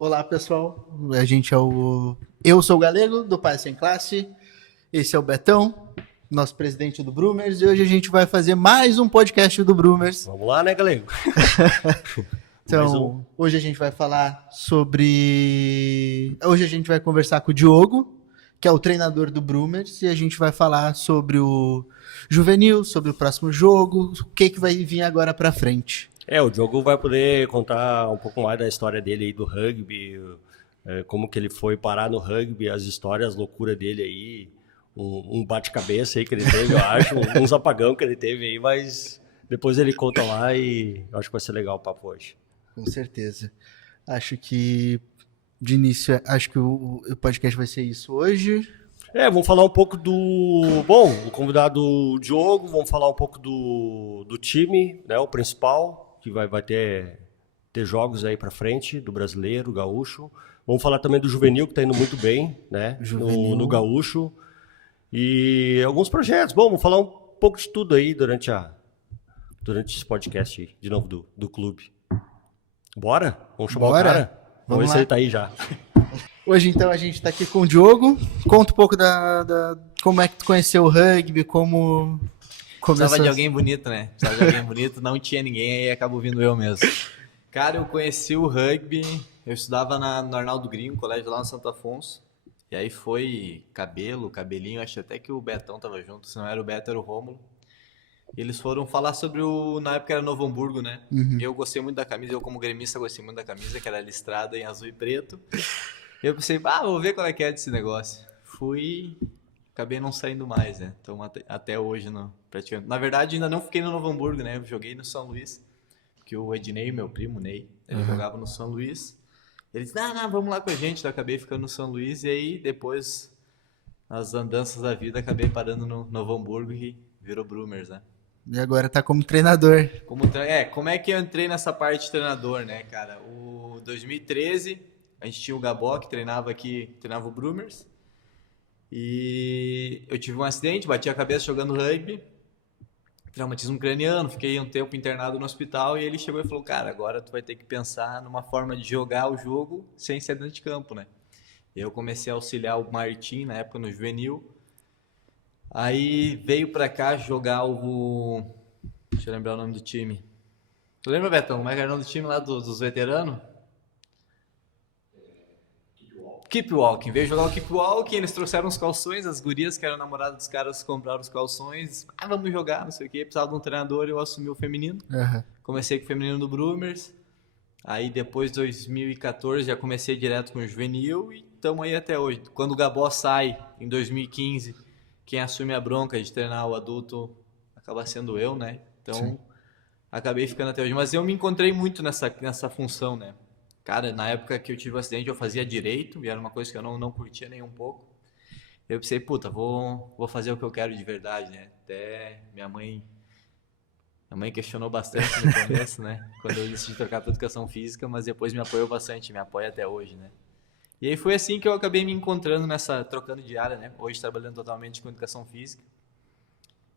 Olá, pessoal. A gente é o. Eu sou o Galego, do Pai Sem Classe. Esse é o Betão, nosso presidente do Brumers. E hoje a gente vai fazer mais um podcast do Brumers. Vamos lá, né, Galego? Então, hoje a gente vai falar sobre. Hoje a gente vai conversar com o Diogo, que é o treinador do Brumers, e a gente vai falar sobre o juvenil, sobre o próximo jogo, o que vai vir agora pra frente. O Diogo vai poder contar um pouco mais da história dele aí do rugby, como que ele foi parar no rugby, as histórias, a loucura dele aí, um bate-cabeça aí que ele teve, eu acho, uns apagão que ele teve aí, mas depois ele conta lá e eu acho que vai ser legal o papo hoje. Com certeza. Acho que, de início, acho que o podcast vai ser isso hoje. Vamos falar um pouco do... Bom, o convidado Diogo, vamos falar um pouco do time, né, o principal, que vai ter jogos aí pra frente, do brasileiro, gaúcho. Vamos falar também do juvenil, que tá indo muito bem, né, no gaúcho. E alguns projetos. Bom, vamos falar um pouco de tudo aí durante esse podcast aí, de novo, do clube. Bora? Vamos chamar o cara? Vamos ver se ele tá aí já. Hoje, então, a gente tá aqui com o Diogo. Conta um pouco como é que tu conheceu o rugby, como... Precisava de alguém bonito, né? Precisava de alguém bonito, não tinha ninguém, aí acabou vindo eu mesmo. Cara, eu conheci o rugby, eu estudava no Arnaldo Gringo, colégio lá no Santo Afonso. E aí foi cabelinho, acho até que o Betão tava junto, se não era o Beto, era o Rômulo. E eles foram falar sobre na época era Novo Hamburgo, né? Uhum. Eu gostei muito da camisa, eu como gremista gostei muito da camisa, que era listrada em azul e preto. Eu pensei, vou ver qual é que é desse negócio. Fui... Acabei não saindo mais, né? Então, até hoje, praticamente. Na verdade, ainda não fiquei no Novo Hamburgo, né? Eu joguei no São Luís, porque o Ednei, meu primo, Ney, ele jogava no São Luís. Ele disse, não, vamos lá com a gente. Eu acabei ficando no São Luís e aí, depois, nas andanças da vida, acabei parando no Novo Hamburgo e virou Brumers, né? E agora tá como treinador. Como é que eu entrei nessa parte de treinador, né, cara? O 2013, a gente tinha o Gabó, que treinava o Brumers. E eu tive um acidente, bati a cabeça jogando rugby, traumatismo craniano, fiquei um tempo internado no hospital e ele chegou e falou, cara, agora tu vai ter que pensar numa forma de jogar o jogo sem ser dentro de campo, né? Eu comecei a auxiliar o Martim, na época no juvenil, aí veio pra cá jogar deixa eu lembrar o nome do time. Tu lembra, Betão, como é que era o nome do time lá dos veteranos? Keep Walking, veio jogar o Keep Walking, eles trouxeram os calções, as gurias que eram namoradas dos caras compraram os calções, vamos jogar, não sei o que, precisava de um treinador, eu assumi o feminino, Comecei com o feminino do Brumers, aí depois de 2014 já comecei direto com o juvenil e estamos aí até hoje. Quando o Gabó sai, em 2015, quem assume a bronca de treinar o adulto acaba sendo eu, né, então Sim. Acabei ficando até hoje, mas eu me encontrei muito nessa função, né. Cara, na época que eu tive o acidente, eu fazia direito, e era uma coisa que eu não curtia nem um pouco. Eu pensei, vou fazer o que eu quero de verdade, né? Até minha mãe questionou bastante no começo, né? Quando eu decidi trocar para educação física, mas depois me apoiou bastante, me apoia até hoje, né? E aí foi assim que eu acabei me encontrando trocando de área, né? Hoje trabalhando totalmente com educação física.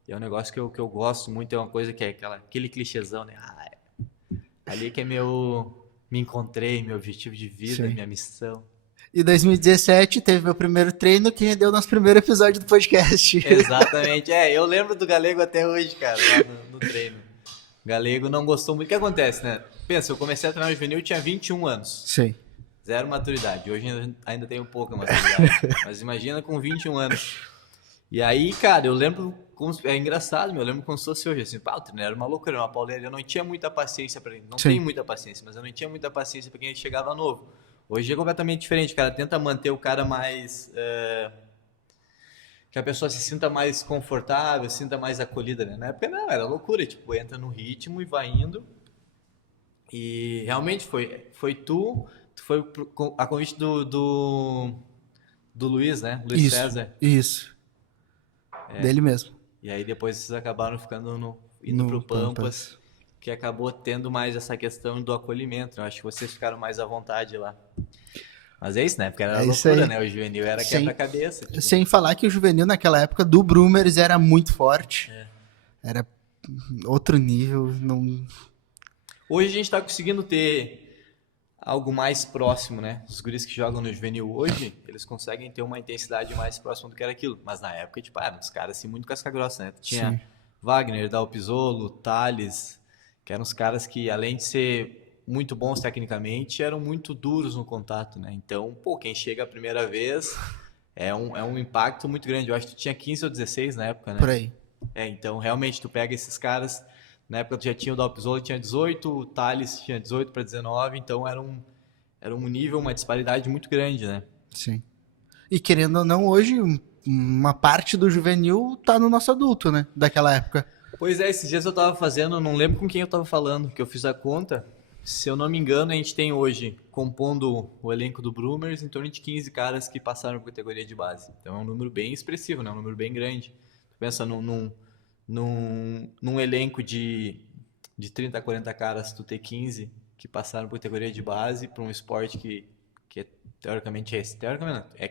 E é um negócio que eu gosto muito, é uma coisa que é aquele clichêzão, né? Ali que é me encontrei, meu objetivo de vida, Sim. minha missão. E 2017 teve meu primeiro treino que rendeu nosso primeiro episódio do podcast. Exatamente, eu lembro do Galego até hoje, cara, lá no treino. O Galego não gostou muito. O que acontece, né? Pensa, eu comecei a treinar no juvenil, eu tinha 21 anos. Sim. Zero maturidade. Hoje ainda tenho pouca maturidade. Mas imagina com 21 anos. E aí, cara, eu lembro... É engraçado, eu lembro como se fosse hoje, assim, o treino era uma loucura, era uma pauleira, eu não tinha muita paciência pra ele, não Sim. tenho muita paciência, mas eu não tinha muita paciência pra quem chegava novo. Hoje é completamente diferente, o cara tenta manter o cara mais, que a pessoa se sinta mais confortável, se sinta mais acolhida, né? Na época não, era loucura, tipo, entra no ritmo e vai indo, e realmente foi tu foi a convite do Luiz, né? Luiz isso, César. Isso, dele mesmo. E aí depois vocês acabaram indo pro Pampas, que acabou tendo mais essa questão do acolhimento. Eu acho que vocês ficaram mais à vontade lá. Mas é isso, né? Porque era loucura, né? O juvenil era quebra-cabeça. Tipo. Sem falar que o juvenil naquela época do Brumers era muito forte. Era outro nível. Não... Hoje a gente tá conseguindo ter algo mais próximo, né? Os guris que jogam no juvenil hoje, eles conseguem ter uma intensidade mais próxima do que era aquilo. Mas na época, tipo, eram uns caras assim muito casca-grossa, né? Tinha Wagner, Dalpisolo, Thales, que eram os caras que, além de ser muito bons tecnicamente, eram muito duros no contato, né? Então, pô, quem chega a primeira vez é um impacto muito grande. Eu acho que tu tinha 15 ou 16 na época, né? Por aí. Então, realmente, tu pega esses caras. Na época tu já tinha o Dalpisolo, tinha 18, o Thales tinha 18 para 19, então era um nível, uma disparidade muito grande, né? Sim. E querendo ou não, hoje, uma parte do juvenil tá no nosso adulto, né? Daquela época. Pois é, esses dias eu tava fazendo, não lembro com quem eu tava falando, que eu fiz a conta. Se eu não me engano, a gente tem hoje, compondo o elenco do Brumers, em torno de 15 caras que passaram por categoria de base. Então é um número bem expressivo, né? Um número bem grande. Tu pensa num elenco de 30 a 40 caras, tu ter 15 que passaram por categoria de base para um esporte que é teoricamente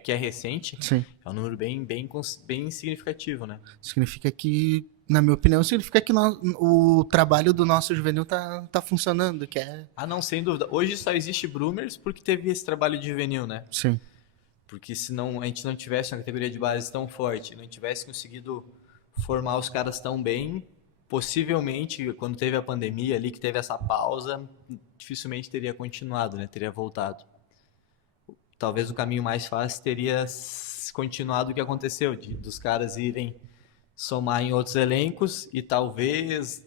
que é recente, Sim. é um número bem significativo, né? Significa que, na minha opinião, significa que o trabalho do nosso juvenil tá funcionando, que é... Ah, não, sem dúvida. Hoje só existe Brumers porque teve esse trabalho de juvenil, né? Sim. Porque se não, a gente não tivesse uma categoria de base tão forte, não tivesse conseguido formar os caras tão bem, possivelmente, quando teve a pandemia ali, que teve essa pausa, dificilmente teria continuado, né? Teria voltado. Talvez o caminho mais fácil teria continuado o que aconteceu, dos caras irem somar em outros elencos e talvez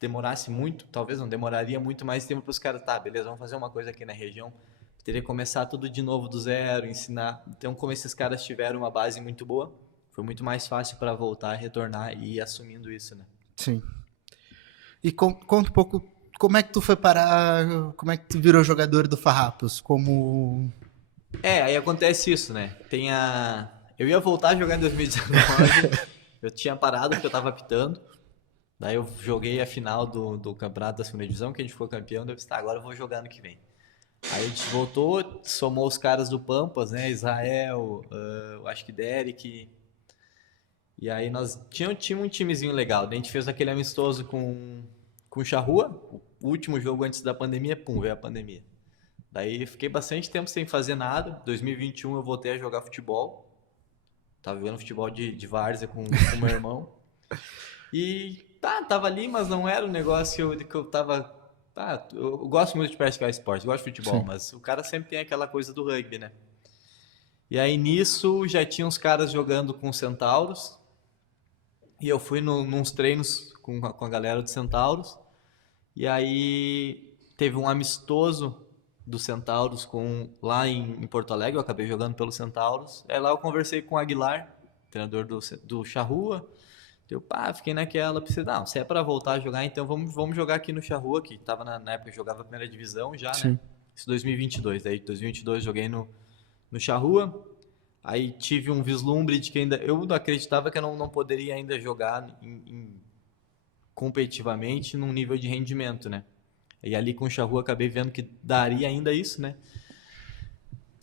demorasse muito, talvez não, demoraria muito mais tempo para os caras, tá, beleza, vamos fazer uma coisa aqui na região, teria que começar tudo de novo do zero, ensinar. Então, como esses caras tiveram uma base muito boa, foi muito mais fácil para voltar, retornar e ir assumindo isso, né? Sim. E conta um pouco, como é que tu foi parar, como é que tu virou jogador do Farrapos? Como... Aí acontece isso, né? Eu ia voltar a jogar em 2019, eu tinha parado porque eu tava apitando, daí eu joguei a final do campeonato da segunda divisão, que a gente foi campeão, daí eu disse, tá, agora eu vou jogar no que vem. Aí a gente voltou, somou os caras do Pampas, né? Israel, acho que Derek. E aí nós tinha um timezinho legal. Daí a gente fez aquele amistoso com o Charrua. O último jogo antes da pandemia, pum, veio a pandemia. Daí fiquei bastante tempo sem fazer nada. 2021 eu voltei a jogar futebol. Tava jogando futebol de várzea com meu irmão. E tava ali, mas não era um negócio que eu tava... eu gosto muito de praticar esporte, gosto de futebol, sim, mas o cara sempre tem aquela coisa do rugby, né? E aí nisso já tinha uns caras jogando com Centauros, e eu fui nos treinos com a galera do Centauros, e aí teve um amistoso do Centauros lá em Porto Alegre, eu acabei jogando pelo Centauros, aí lá eu conversei com o Aguilar, treinador do Charrua. Eu fiquei naquela, pensei, não, se é para voltar a jogar, então vamos jogar aqui no Charrua, que tava na época, jogava a primeira divisão já, sim, né? Isso 2022, daí 2022 joguei no Charrua, aí tive um vislumbre de que eu não acreditava que eu não poderia ainda jogar competitivamente num nível de rendimento, né? E ali com o Charrua acabei vendo que daria ainda isso, né?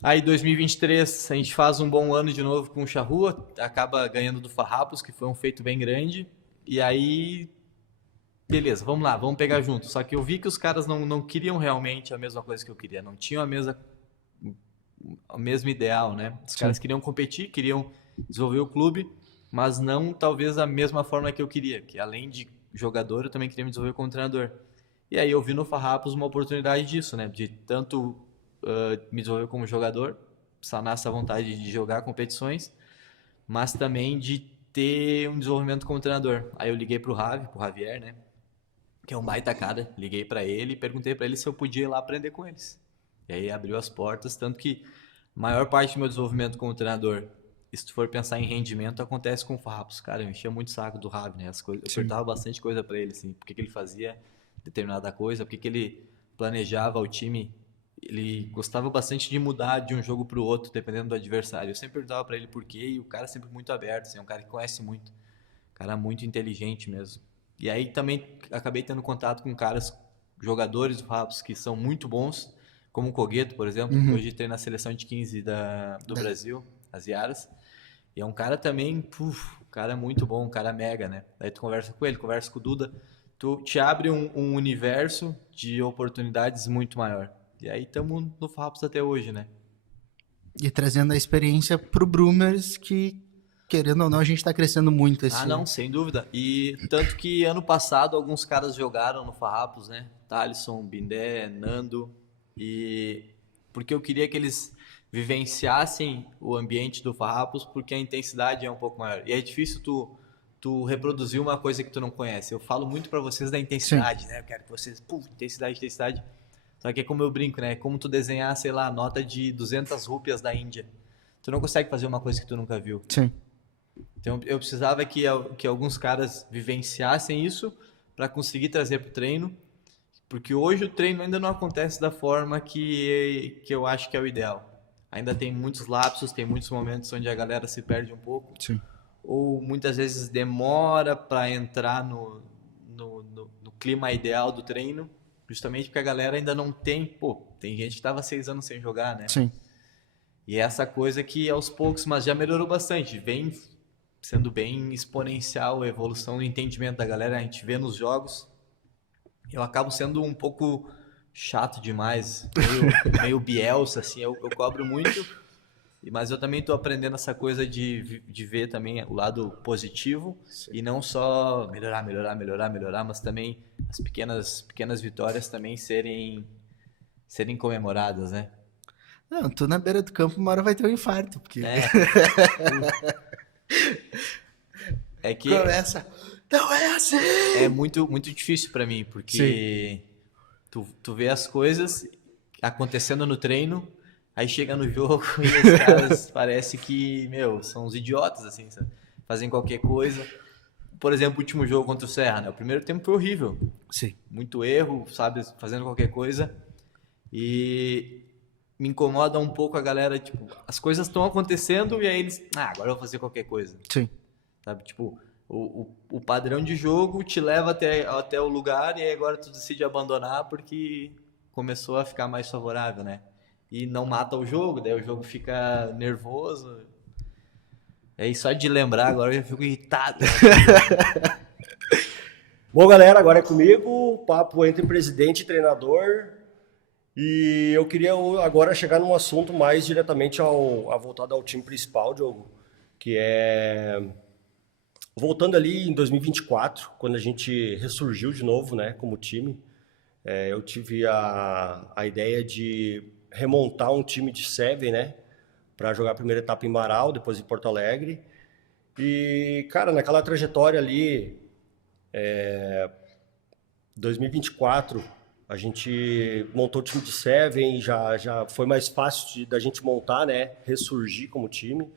Aí 2023 a gente faz um bom ano de novo com o Charrua, acaba ganhando do Farrapos, que foi um feito bem grande, e aí, beleza, vamos lá, vamos pegar junto. Só que eu vi que os caras não queriam realmente a mesma coisa que eu queria, não tinham a mesma ideal, né? Os caras queriam competir, queriam desenvolver o clube, mas não talvez da mesma forma que eu queria, que além de jogador eu também queria me desenvolver como treinador. E aí eu vi no Farrapos uma oportunidade disso, né? De tanto me desenvolver como jogador, sanar essa vontade de jogar competições, mas também de ter um desenvolvimento como treinador. Aí eu liguei pro Javier, né? Que é um baita cara. Liguei para ele e perguntei para ele se eu podia ir lá aprender com eles. E aí abriu as portas, tanto que a maior parte do meu desenvolvimento como treinador, se tu for pensar em rendimento, acontece com o Farrapos. Cara, eu enchia muito o saco do Javi, né? Eu perguntava bastante coisa para ele, assim, por que ele fazia determinada coisa, por que ele planejava o time. Ele gostava bastante de mudar de um jogo para o outro, dependendo do adversário. Eu sempre perguntava para ele por quê, e o cara sempre muito aberto, assim, é um cara que conhece muito, cara muito inteligente mesmo. E aí também acabei tendo contato com jogadores do Farrapos que são muito bons, como o Cogueto, por exemplo, que hoje treina na seleção de 15 do Brasil, as Iaras. E é um cara também, um cara muito bom, um cara mega, né? Aí tu conversa com ele, conversa com o Duda, tu te abre um universo de oportunidades muito maior. E aí estamos no Farrapos até hoje, né? E trazendo a experiência pro Brumers, que, querendo ou não, a gente tá crescendo muito esse... Ah, não, sem dúvida. E tanto que ano passado alguns caras jogaram no Farrapos, né? Thalisson, Bindé, Nando. E porque eu queria que eles vivenciassem o ambiente do Farrapos, porque a intensidade é um pouco maior. E é difícil tu reproduzir uma coisa que tu não conhece. Eu falo muito pra vocês da intensidade, né? Eu quero que vocês... intensidade. Só que é como eu brinco, né? É como tu desenhar, sei lá, a nota de 200 rúpias da Índia. Tu não consegue fazer uma coisa que tu nunca viu. Sim. Então eu precisava que alguns caras vivenciassem isso para conseguir trazer para o treino, porque hoje o treino ainda não acontece da forma que eu acho que é o ideal. Ainda tem muitos lapsos, tem muitos momentos onde a galera se perde um pouco, Sim. ou muitas vezes demora para entrar no clima ideal do treino, justamente porque a galera ainda não tem... tem gente que estava 6 anos sem jogar, né? Sim. E é essa coisa que aos poucos, mas já melhorou bastante, vem sendo bem exponencial a evolução do entendimento da galera, a gente vê nos jogos. Eu acabo sendo um pouco chato demais, meio Bielsa, assim, eu cobro muito, mas eu também estou aprendendo essa coisa de ver também o lado positivo. Sim. E não só melhorar, mas também as pequenas vitórias também serem comemoradas, né? Não, tu na beira do campo uma hora vai ter um infarto, porque... É que começa, não é assim! É muito, muito difícil pra mim, porque tu vê as coisas acontecendo no treino, aí chega no jogo e os caras parece que, são uns idiotas, assim, sabe? Fazem qualquer coisa. Por exemplo, o último jogo contra o Serra, né? O primeiro tempo foi horrível. Sim. Muito erro, sabe? Fazendo qualquer coisa. E me incomoda um pouco a galera, tipo, as coisas estão acontecendo e aí eles, agora eu vou fazer qualquer coisa. Sim. Sabe, tipo, o padrão de jogo te leva até o lugar e aí agora tu decide abandonar porque começou a ficar mais favorável, né? E não mata o jogo, daí o jogo fica nervoso. É isso, só de lembrar agora eu já fico irritado. Bom, galera, agora é comigo, papo entre presidente e treinador. E eu queria agora chegar num assunto mais diretamente voltado ao time principal, Diogo, que é... Voltando ali em 2024, quando a gente ressurgiu de novo, né, como time, eu tive a ideia de remontar um time de Seven, né, para jogar a primeira etapa em Marau, depois em Porto Alegre. E, cara, naquela trajetória ali, 2024, a gente montou o time de Seven, já foi mais fácil da gente montar, né, ressurgir como time.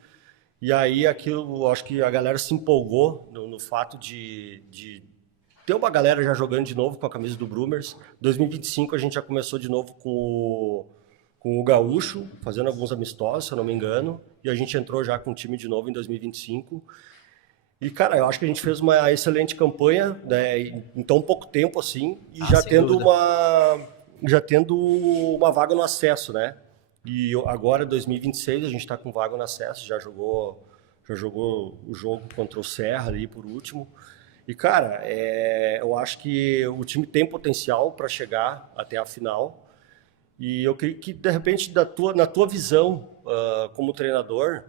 E aí aquilo, acho que a galera se empolgou no fato de ter uma galera já jogando de novo com a camisa do Brumers. 2025 a gente já começou de novo com o Gaúcho, fazendo alguns amistosos, se eu não me engano. E a gente entrou já com o time de novo em 2025. E, cara, eu acho que a gente fez uma excelente campanha, né, em tão pouco tempo assim, e já tendo uma vaga no acesso, né? E agora, 2026, a gente está com vaga no acesso, já jogou o jogo contra o Serra ali por último. E, cara, eu acho que o time tem potencial para chegar até a final. E eu creio que, de repente, na tua visão como treinador,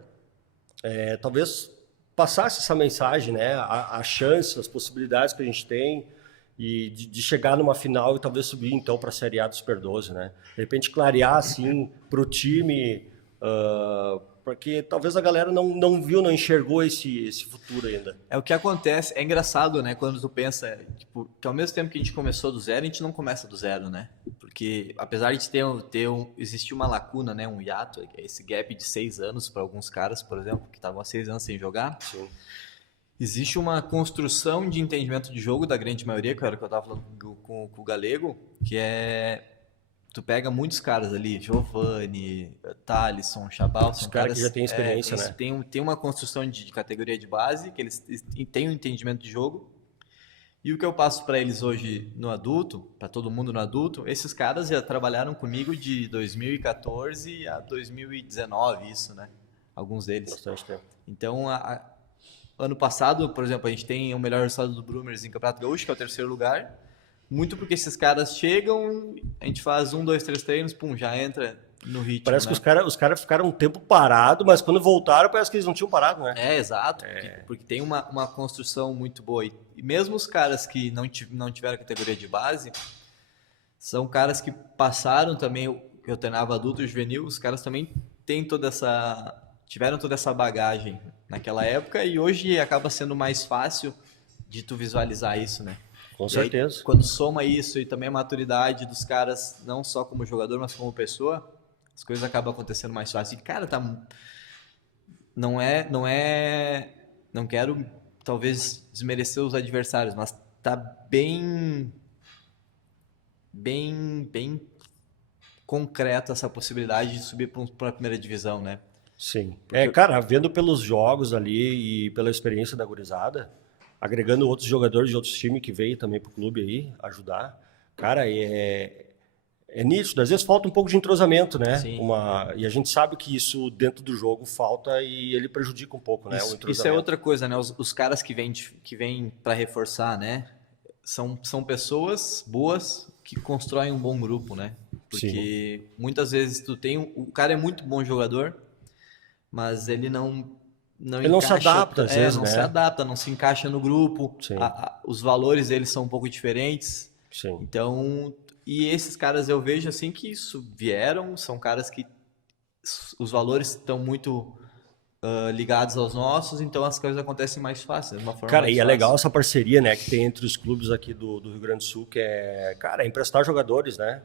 talvez passasse essa mensagem, né? A chance, as possibilidades que a gente tem e de chegar numa final e talvez subir então para a Série A do Super 12, né? De repente clarear assim para o time, porque talvez a galera não viu, não enxergou esse futuro ainda. É o que acontece, é engraçado, né? Quando tu pensa, tipo, que ao mesmo tempo que a gente começou do zero, a gente não começa do zero, né? Porque apesar de existir uma lacuna, né? Um hiato, esse gap de 6 anos para alguns caras, por exemplo, que estavam há 6 anos sem jogar. Sim. Existe uma construção de entendimento de jogo da grande maioria, que era o que eu estava falando com o Galego, que tu pega muitos caras ali, Giovanni, Thalisson, Chabal, os caras que já têm experiência, né? Tem uma construção de categoria de base, que eles têm um entendimento de jogo. E o que eu passo para eles hoje no adulto, para todo mundo no adulto, esses caras já trabalharam comigo de 2014 a 2019, isso, né? Alguns deles. Bastante tempo. Então, ano passado, por exemplo, a gente tem o melhor resultado do Brumers em Campeonato Gaúcho, que é o 3º lugar. muito porque esses caras chegam, a gente faz 1, 2, 3 treinos, pum, já entra no ritmo, Parece né? que os cara ficaram um tempo parado, mas quando voltaram parece que eles não tinham parado, né? Exato, porque tem uma construção muito boa. E mesmo os caras que não tiveram categoria de base, são caras que passaram também, eu treinava adulto e juvenil, os caras também tiveram toda essa bagagem naquela época e hoje acaba sendo mais fácil de tu visualizar isso, né? Com E certeza. aí, quando soma isso e também a maturidade dos caras, não só como jogador, mas como pessoa, as coisas acabam acontecendo mais fácil. E, cara, não quero talvez desmerecer os adversários, mas tá bem concreta essa possibilidade de subir para a primeira divisão, né? Sim. Cara, vendo pelos jogos ali e pela experiência da gurizada, agregando outros jogadores de outros times que veio também pro clube aí ajudar, cara, é nítido. Às vezes falta um pouco de entrosamento, né? Sim. E a gente sabe que isso dentro do jogo falta e ele prejudica um pouco, né? O entrosamento. Isso é outra coisa, né? Os caras que vêm para reforçar, né? São pessoas boas que constroem um bom grupo, né? Porque muitas vezes o cara é muito bom jogador, mas ele não se adapta, às vezes, não né? se adapta, não se encaixa no grupo. Sim. Os valores deles são um pouco diferentes. Sim. Então, e esses caras eu vejo assim que vieram, são caras que os valores estão muito ligados aos nossos, então as coisas acontecem mais fácil, de uma forma Cara, mais e é fácil. legal essa parceria, né, que tem entre os clubes aqui do Rio Grande do Sul, que é emprestar jogadores, né?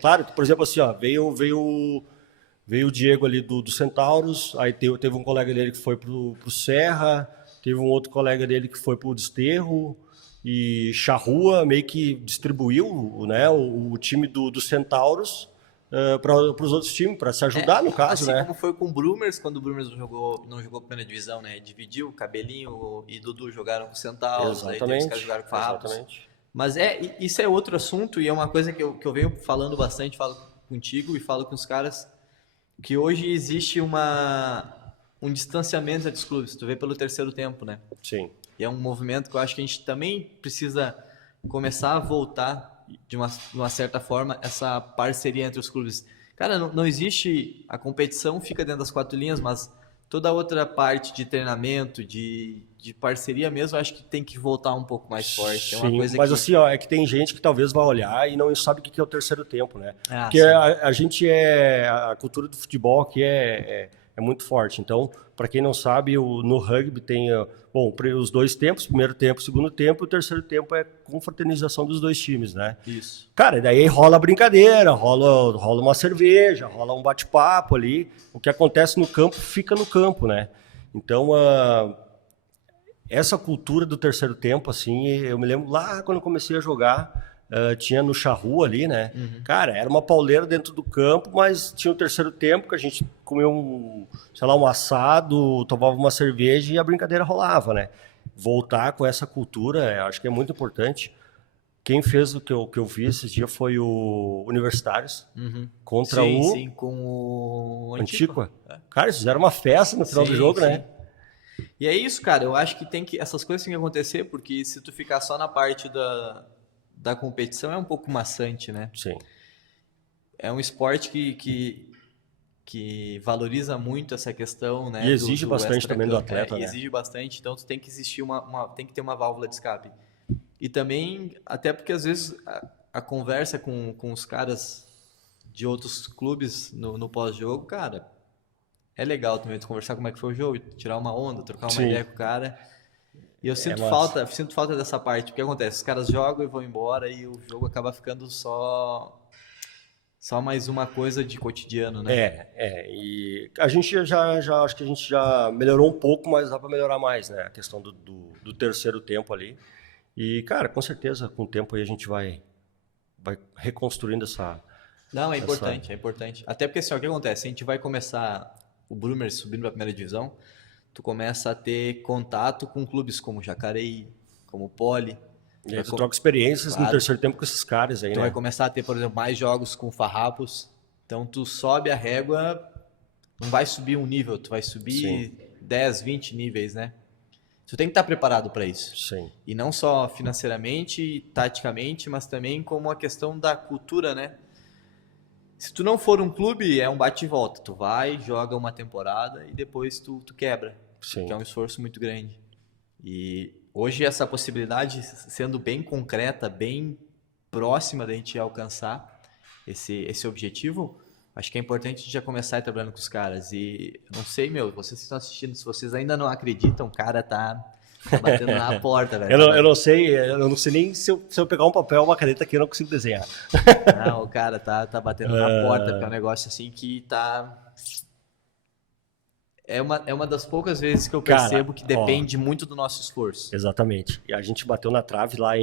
Claro, por exemplo, assim, ó, veio o Diego ali do Centauros, aí teve um colega dele que foi pro Serra, teve um outro colega dele que foi pro Desterro, e Charrua meio que distribuiu, né, o time do Centauros para os outros times, para se ajudar, no caso, assim né? como foi com o Brumers, quando o Brumers não jogou a primeira divisão, né? Dividiu, Cabelinho e Dudu jogaram com o Centauros, aí tem os caras que jogaram com o Farrapos. Exatamente. Mas isso é outro assunto e é uma coisa que eu venho falando bastante, falo contigo e falo com os caras, que hoje existe um distanciamento entre os clubes, tu vê pelo terceiro tempo, né? Sim. E é um movimento que eu acho que a gente também precisa começar a voltar de uma certa forma essa parceria entre os clubes. Cara, não existe, a competição fica dentro das 4 linhas, mas toda a outra parte de treinamento, de parceria mesmo, eu acho que tem que voltar um pouco mais forte. É uma Sim, coisa mas que... assim, ó, é que tem gente que talvez vai olhar e não sabe o que é o terceiro tempo, né? Porque sim. a gente a cultura do futebol aqui é muito forte. Então, para quem não sabe, no rugby tem, os 2 tempos, primeiro tempo, segundo tempo, e o terceiro tempo é confraternização dos 2 times, né? Isso. Cara, daí rola brincadeira, rola uma cerveja, rola um bate-papo ali. O que acontece no campo, fica no campo, né? Então, essa cultura do terceiro tempo, assim, eu me lembro lá quando eu comecei a jogar, tinha no Charrua ali, né? Uhum. Cara, era uma pauleira dentro do campo, mas tinha o terceiro tempo que a gente comia um assado, tomava uma cerveja e a brincadeira rolava, né? Voltar com essa cultura, acho que é muito importante. Quem fez o que eu vi esses dias foi o Universitários contra sim, com o Antíqua. Cara, eles fizeram uma festa no final do jogo, né? E é isso, cara. Eu acho que essas coisas têm que acontecer, porque se tu ficar só na parte da competição é um pouco maçante, né? Sim. É um esporte que valoriza muito essa questão, né? E exige bastante também do atleta, né? Exige bastante, então tu tem que existir tem que ter uma válvula de escape. E também, até porque às vezes a conversa com os caras de outros clubes no pós-jogo, cara, é legal também tu conversar como é que foi o jogo, tirar uma onda, trocar uma ideia com o cara. E eu sinto falta dessa parte. O que acontece? Os caras jogam e vão embora e o jogo acaba ficando só mais uma coisa de cotidiano, né? E a gente acho que a gente já melhorou um pouco, mas dá para melhorar mais, né? A questão do terceiro tempo ali. E, cara, com certeza, com o tempo aí a gente vai reconstruindo essa... Não, é importante, é importante. Até porque, assim, ó, o que acontece? A gente vai começar o Brumers subindo para a primeira divisão, tu começa a ter contato com clubes como Jacareí, como Poli. E aí tu troca experiências no terceiro tempo com esses caras aí, tu vai começar a ter, por exemplo, mais jogos com Farrapos. Então, tu sobe a régua, não vai subir um nível, tu vai subir 10, 20 níveis, né? Tu tem que estar preparado para isso. Sim. E não só financeiramente e taticamente, mas também como a questão da cultura, né? Se tu não for um clube, é um bate e volta. Tu vai, joga uma temporada e depois tu quebra. Sim. Que é um esforço muito grande. E hoje essa possibilidade, sendo bem concreta, bem próxima da gente alcançar esse objetivo, acho que é importante a gente já começar trabalhando com os caras. E não sei, vocês que estão assistindo, se vocês ainda não acreditam, o cara tá batendo na porta, velho. Eu não sei nem se eu pegar um papel, uma caneta aqui, eu não consigo desenhar. Não, o cara tá batendo na porta, porque é um negócio assim que tá... É uma das poucas vezes que eu percebo que depende muito do nosso esforço. Exatamente. E a gente bateu na trave lá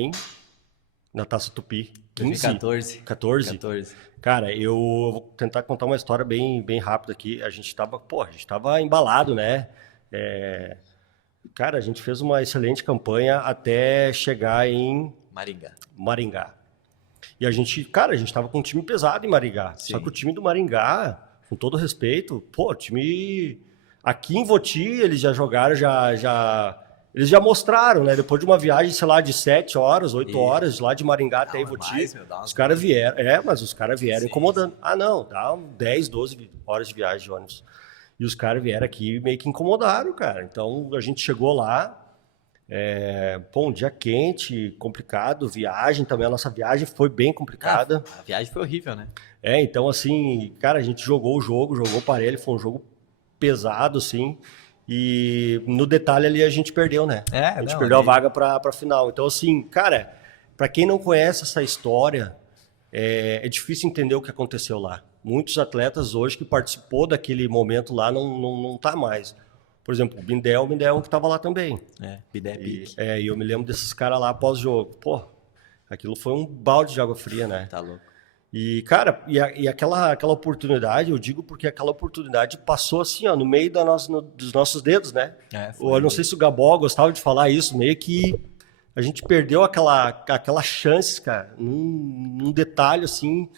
na Taça Tupi. 2014. 14? Cara, eu vou tentar contar uma história bem, bem rápida aqui. A gente tava embalado, né? Cara, a gente fez uma excelente campanha até chegar em Maringá. E a gente tava com um time pesado em Maringá. Sim. Só que o time do Maringá, com todo respeito, o time... Aqui em Voti, eles já jogaram, eles já mostraram, né? Depois de uma viagem, sei lá, de 7 horas, 8 horas, lá de Maringá até Voti, os caras vieram, mas os caras vieram incomodando. Ah, não, dá 10, 12 horas de viagem de ônibus. E os caras vieram aqui meio que incomodaram, cara. Então, a gente chegou lá, um dia quente, complicado, viagem também, a nossa viagem foi bem complicada. A viagem foi horrível, né? Então, assim, cara, a gente jogou o parelho, foi um jogo pesado, assim, e no detalhe ali a gente perdeu, né? A gente perdeu a vaga pra final. Então, assim, cara, pra quem não conhece essa história, é difícil entender o que aconteceu lá. Muitos atletas hoje que participou daquele momento lá não tá mais. Por exemplo, o Bindel é um que tava lá também. Bindel Pique. E eu me lembro desses caras lá pós-jogo. Aquilo foi um balde de água fria, né? Tá louco. E, cara, aquela oportunidade, eu digo porque aquela oportunidade passou assim, ó, no meio dos nossos dedos, né? Eu não sei se o Gabó gostava de falar isso, meio que a gente perdeu aquela chance, cara, num detalhe assim.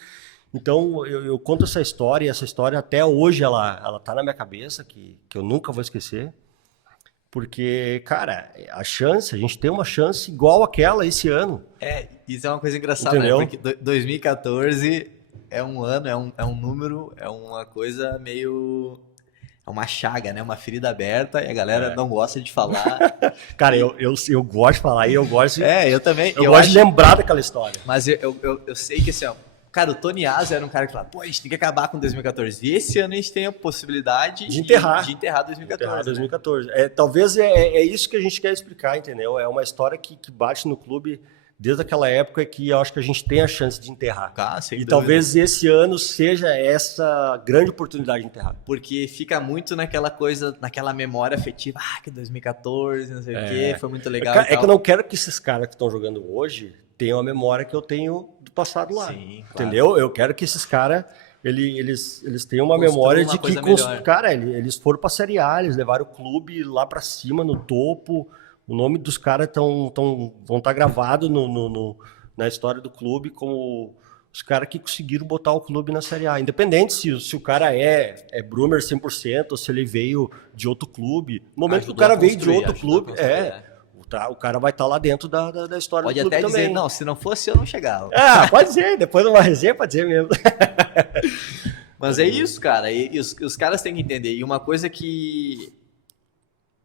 Então, eu conto essa história, e essa história até hoje ela tá na minha cabeça, que eu nunca vou esquecer. Porque, cara, a gente tem uma chance igual àquela esse ano. Isso é uma coisa engraçada, entendeu? Né? Porque 2014 é um ano, é um número, é uma coisa meio... É uma chaga, né? Uma ferida aberta e a galera não gosta de falar. Cara, eu gosto de falar e eu gosto... eu também. Eu gosto de lembrar daquela história. Mas eu sei que, assim, ó, cara, o Tony Asa era um cara que falava, a gente tem que acabar com 2014. E esse ano a gente tem a possibilidade de enterrar 2014. 2014. Né? Talvez é isso que a gente quer explicar, entendeu? É uma história que bate no clube desde aquela época que eu acho que a gente tem a chance de enterrar. Sem dúvida. Talvez esse ano seja essa grande oportunidade de enterrar. Porque fica muito naquela coisa, naquela memória afetiva, que 2014, não sei o quê, foi muito legal. Que eu não quero que esses caras que estão jogando hoje tenham a memória que eu tenho do passado lá. Sim, entendeu? Claro. Eu quero que esses caras eles tenham uma memória de que, cara, eles foram pra Série A, eles levaram o clube lá pra cima, no topo. O nome dos caras vão estar gravados na história do clube como os caras que conseguiram botar o clube na Série A. Independente se o cara é Brumer 100% ou se ele veio de outro clube. No momento que o cara veio de outro clube, o cara vai estar lá dentro da história do clube também. Pode até dizer, não, se não fosse eu não chegava. Pode ser, depois de uma resenha pode ser mesmo. Mas é isso, cara, e os caras têm que entender. E uma coisa que...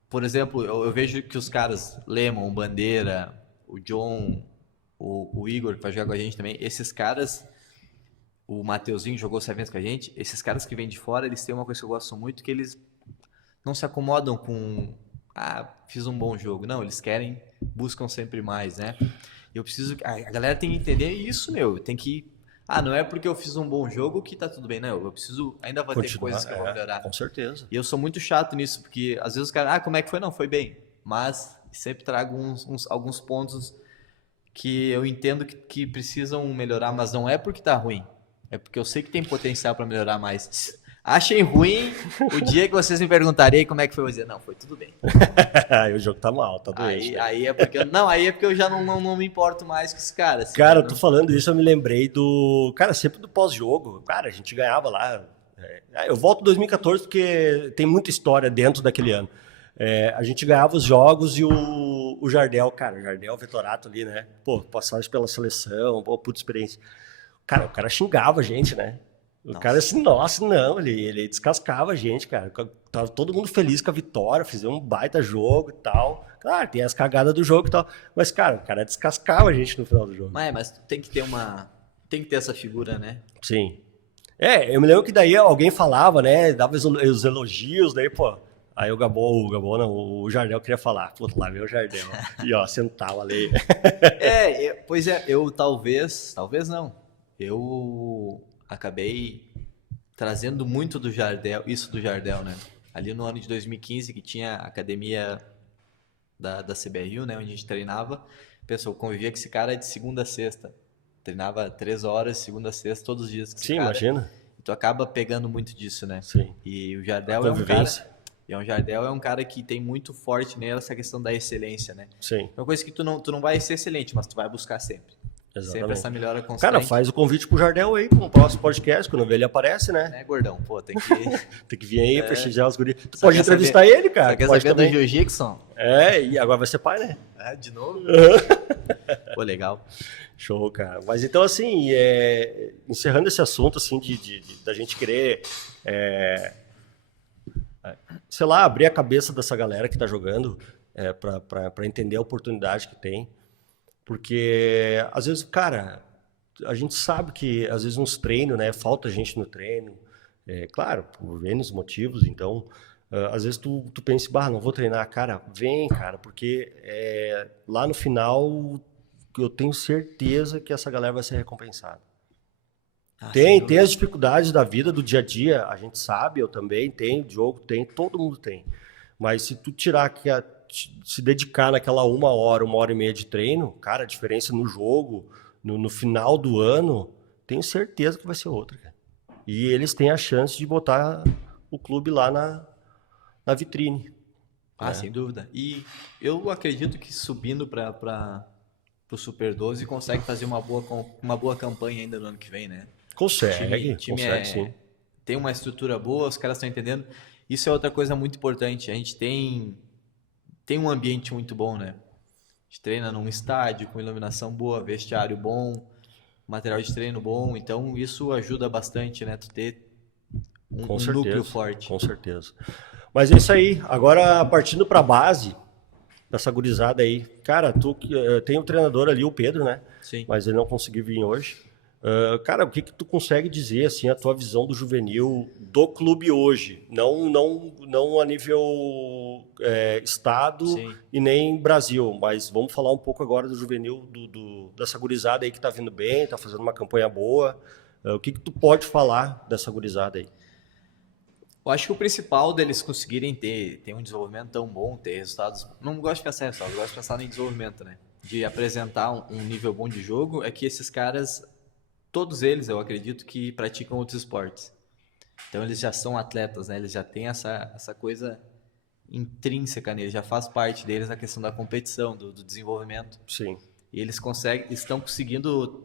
Por exemplo, eu vejo que os caras, Lemon, Bandeira, o John, o Igor, que vai jogar com a gente também, esses caras, o Mateuzinho que jogou 7 vezes com a gente, esses caras que vêm de fora, eles têm uma coisa que eu gosto muito, que eles não se acomodam com, fiz um bom jogo. Não, eles buscam sempre mais, né? A galera tem que entender isso, tem que... não é porque eu fiz um bom jogo que tá tudo bem, não. Eu preciso, ainda vai ter coisas que eu vou melhorar. Com certeza. E eu sou muito chato nisso, porque às vezes os caras, como é que foi? Não, foi bem. Mas sempre trago alguns pontos que eu entendo que precisam melhorar, mas não é porque tá ruim. É porque eu sei que tem potencial para melhorar mais. Achem ruim, o dia que vocês me perguntarem como é que foi, eu vou dizer, não, foi tudo bem. Aí o jogo tá mal, tá doente. Aí é porque eu já não me importo mais com esse cara. Assim, cara, eu tô falando isso, eu me lembrei sempre do pós-jogo. Cara, a gente ganhava lá. Eu volto em 2014 porque tem muita história dentro daquele ano. A gente ganhava os jogos e o Jardel, cara, o Jardel Vettorato ali, né? Pô, passagem pela seleção, pô, puta experiência. Cara, o cara xingava a gente, né? O cara assim, nossa, não, ele descascava a gente, cara. Tava todo mundo feliz com a vitória, fizemos um baita jogo e tal. Claro, tem as cagadas do jogo e tal. Mas, cara, o cara descascava a gente no final do jogo. Mas tem que ter tem que ter essa figura, né? Sim. Eu me lembro que daí alguém falava, né? Dava os elogios, daí, pô. Aí o Gabon não, o Jardel queria falar. Pô, lá veio o Jardel. E ó, sentava ali. Pois é, eu talvez não. Eu acabei trazendo muito do Jardel, isso do Jardel, né? Ali no ano de 2015, que tinha a academia da CBRU, né? Onde a gente treinava. Pessoal, convivia com esse cara de segunda a sexta. Treinava 3 horas, segunda a sexta, todos os dias com esse Sim, cara. imagina. E tu acaba pegando muito disso, né? Sim. E o Jardel Jardel é um cara que tem muito forte nele essa questão da excelência, né? Sim. É uma coisa que tu não vai ser excelente, mas tu vai buscar sempre. Exatamente. Sempre essa melhora constante. Cara, faz o convite pro Jardel aí, pro próximo podcast, quando ele aparece, né? É, gordão, pô, tem que... Tem que vir aí, prestigiar os guris. Tu Só pode quer entrevistar ele, cara. Só quer Pode saber também. do Jiu-Jitsu? E agora vai ser pai, né? De novo? Pô, legal. Show, cara. Mas então, assim, encerrando esse assunto, assim, da gente querer, sei lá, abrir a cabeça dessa galera que tá jogando para entender a oportunidade que tem. Porque, às vezes, cara, a gente sabe que, às vezes, nos treinos, né, falta gente no treino. Claro, por N motivos, então... às vezes tu pensa, não vou treinar. Cara, vem, cara, porque lá no final eu tenho certeza que essa galera vai ser recompensada. Tem as dificuldades da vida, do dia a dia, a gente sabe, eu também tenho, o Diogo tem, todo mundo tem. Mas se tu tirar, se dedicar naquela 1 hora, 1h30 de treino, cara, a diferença no jogo, no final do ano, tenho certeza que vai ser outra, cara. E eles têm a chance de botar o clube lá na vitrine. Sem dúvida. E eu acredito que subindo para o Super 12 consegue fazer uma boa campanha ainda no ano que vem, né? Consegue, O time sim. Tem uma estrutura boa, os caras estão entendendo. Isso é outra coisa muito importante. A gente tem um ambiente muito bom, né? A gente treina num estádio com iluminação boa, vestiário bom, material de treino bom. Então isso ajuda bastante, né? Tu ter um núcleo forte. Com certeza. Mas é isso aí. Agora, partindo para a base, dessa gurizada aí. Cara, tu tem um treinador ali, o Pedro, né? Sim. Mas ele não conseguiu vir hoje. Cara, o que tu consegue dizer, assim, a tua visão do juvenil, do clube hoje? Não a nível estado Sim. e nem Brasil, mas vamos falar um pouco agora do juvenil, dessa gurizada aí que tá vindo bem, tá fazendo uma campanha boa. O que tu pode falar dessa gurizada aí? Eu acho que o principal deles conseguirem ter um desenvolvimento tão bom, ter resultados... Não gosto de pensar em resultados, gosto de pensar em desenvolvimento, né? De apresentar um nível bom de jogo, é que esses caras, todos eles, eu acredito, que praticam outros esportes. Então, eles já são atletas, né? Eles já têm essa coisa intrínseca neles, já faz parte deles a questão da competição, do desenvolvimento. Sim. E eles estão conseguindo...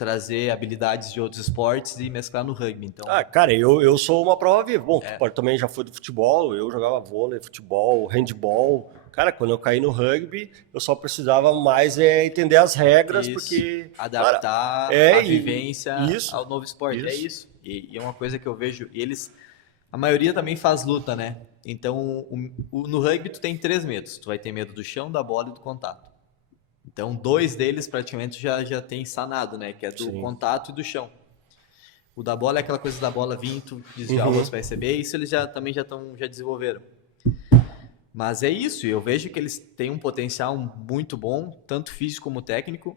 trazer habilidades de outros esportes e mesclar no rugby. Então... cara, eu sou uma prova viva. Bom, tu também já foi do futebol, eu jogava vôlei, futebol, handball. Cara, quando eu caí no rugby, eu só precisava mais entender as regras, porque... Adaptar a vivência ao novo esporte. É isso. E é uma coisa que eu vejo, a maioria também faz luta, né? Então, no rugby tu tem 3 medos. Tu vai ter medo do chão, da bola e do contato. Então, 2 deles praticamente já tem sanado, né? Que é do contato e do chão. O da bola é aquela coisa da bola vir, tu desviar o rosto para receber. Isso eles já desenvolveram. Mas é isso. Eu vejo que eles têm um potencial muito bom, tanto físico como técnico.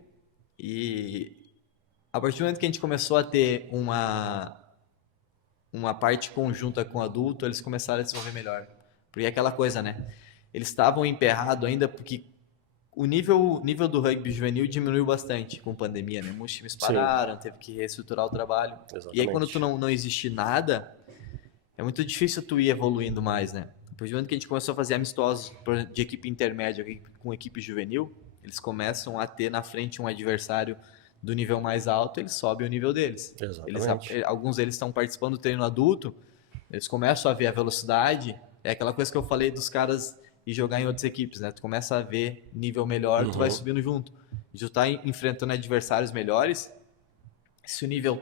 E a partir do momento que a gente começou a ter uma parte conjunta com o adulto, eles começaram a desenvolver melhor. Porque é aquela coisa, né? Eles estavam emperrados ainda porque... O nível do rugby juvenil diminuiu bastante com a pandemia, né? Muitos times pararam, teve que reestruturar o trabalho. Exatamente. E aí, quando tu não existe nada, é muito difícil tu ir evoluindo mais, né? Depois do momento que a gente começou a fazer amistosos de equipe intermédia com equipe juvenil, eles começam a ter na frente um adversário do nível mais alto, eles sobem o nível deles. Exatamente. Alguns deles estão participando do treino adulto, eles começam a ver a velocidade, É aquela coisa que eu falei dos caras ir jogar em outras equipes, né? Tu começa a ver nível melhor, tu vai subindo junto. E tu tá enfrentando adversários melhores, se o nível